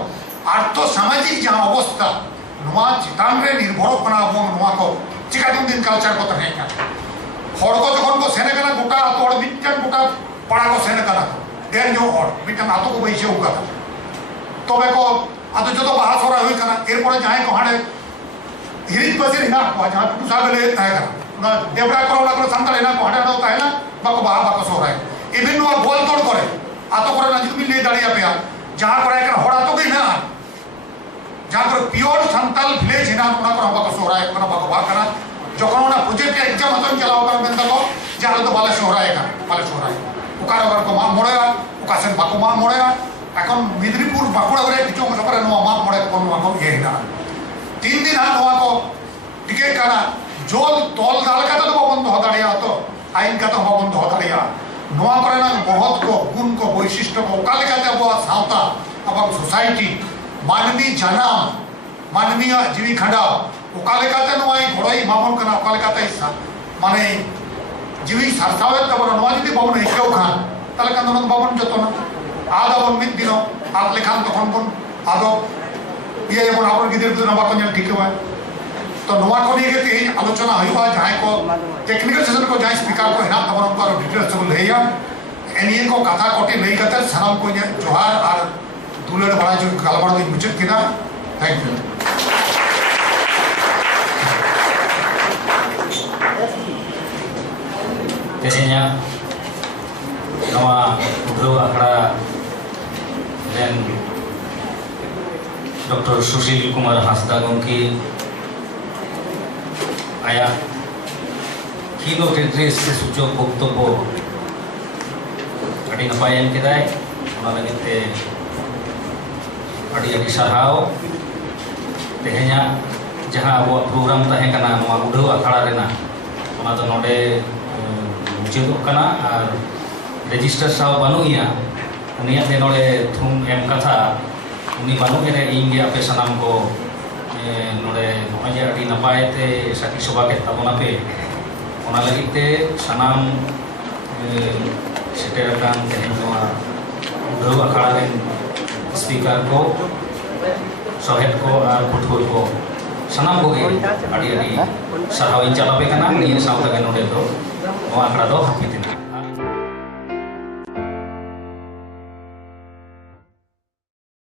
আর্থ সামাজিক जहां অবস্থা নোয়া চিতান রে নির্ভর করা এবং নোয়া কো চিকাতুন দিন কালচার কথা নেই না হড় को যখন को সেনে কানা গোটা তোড় বিটন গোটা পড়া को সেনে কানা দেন जो হড় বিটন আতো को বইছে উগা তবে को আতো যত বাহা সরা হই কানা এরপরে যাই কো হাড়ে হিরিত বসে না কো যা টু সাগলে তাই কানা না দেবরা করোনা করে সান্তালে না কো হাড়ে তাই না বাকো বাহা বাকো সরাই ইভেন নো বল তোড় করে আতো করে না যদি লে দাঁড়িয়া পেয়া যা করে কানা হড়া তো কই না যা করে পিওর সান্তাল ভিলেজ না ওনা করে বাকো সরাই কোনা বাকো বাহা কানা যখন ওনা প্রজেক্ট এক্সাম মতন চালাও কারণ বেন তো যা তো বালে সরাই কানা বালে সরাই ওকার ওকার কো মা মোড়া ওকাসেন বাকো মা মোড়া এখন মেদিনীপুর বাঁকুড়া করে কিছু অংশ করে নোয়া মাপ মরে কোন নোয়া কম ইয়ে না 3 দিন আর নোয়া কো টিকে কানা জল তল দাল কাটা তো বন্ধ হতাড়িয়া তো আইন কাটা বন্ধ হতাড়িয়া নোয়া করে না বহুত কো গুণ কো বৈশিষ্ট্য কো কালে কাতে আবো সাঁওতা এবং সোসাইটি মানবী জানাম মানবীয় জীবী খাঁডাও ওকালে কাতে নোয়াই ঘড়াই মামন কানা ওকালে কাতে মানে জীবী সারসাওয়ের তারপর নোয়া যদি বাবন হেকেও খান তাহলে কান বাবন যত না आधा बन मित दिनो आप लेखान तो कौन आदो ये जब आप गिदिर तो नवा कोन ठीक है तो नवा को नहीं के आलोचना हुआ जहां को टेक्निकल सेशन को जहां स्पीकर को है ना तब उनको डिटेल्स सब लेया एनिए को कथा कोटी नहीं करते सनम को जोहार और दुलड़ बड़ा जो गलबड़ में मुचत किना थैंक यू तेरेnya नवा उद्योग आखड़ा dan Dr. Sushil Kumar Hasda gomke aya keynote address se sujog boktobbo adi napai em kedai ona lagit te adi sarhao tehenya jaha abo program tahe kana noa udhau akhara rena ona do node muchedok kana ar register saw banuia उनिया they नोड़े थुम M कथा उनी बानु के इंगे आपे सनाम को नोड़े नोड़े अड़ी नपाय ते साकी सभा के तबना पे ओना लगी ते सनाम सेटेर कान तेहेन नोआ उद्धव अखाड़ा रेन स्पीकर को सहेद को और पुठुर को सनाम को गे अड़ी अड़ी साहाव इन चलापे कना निये सावता के नोड़े दो नोआ अखाड़ा दो हापितना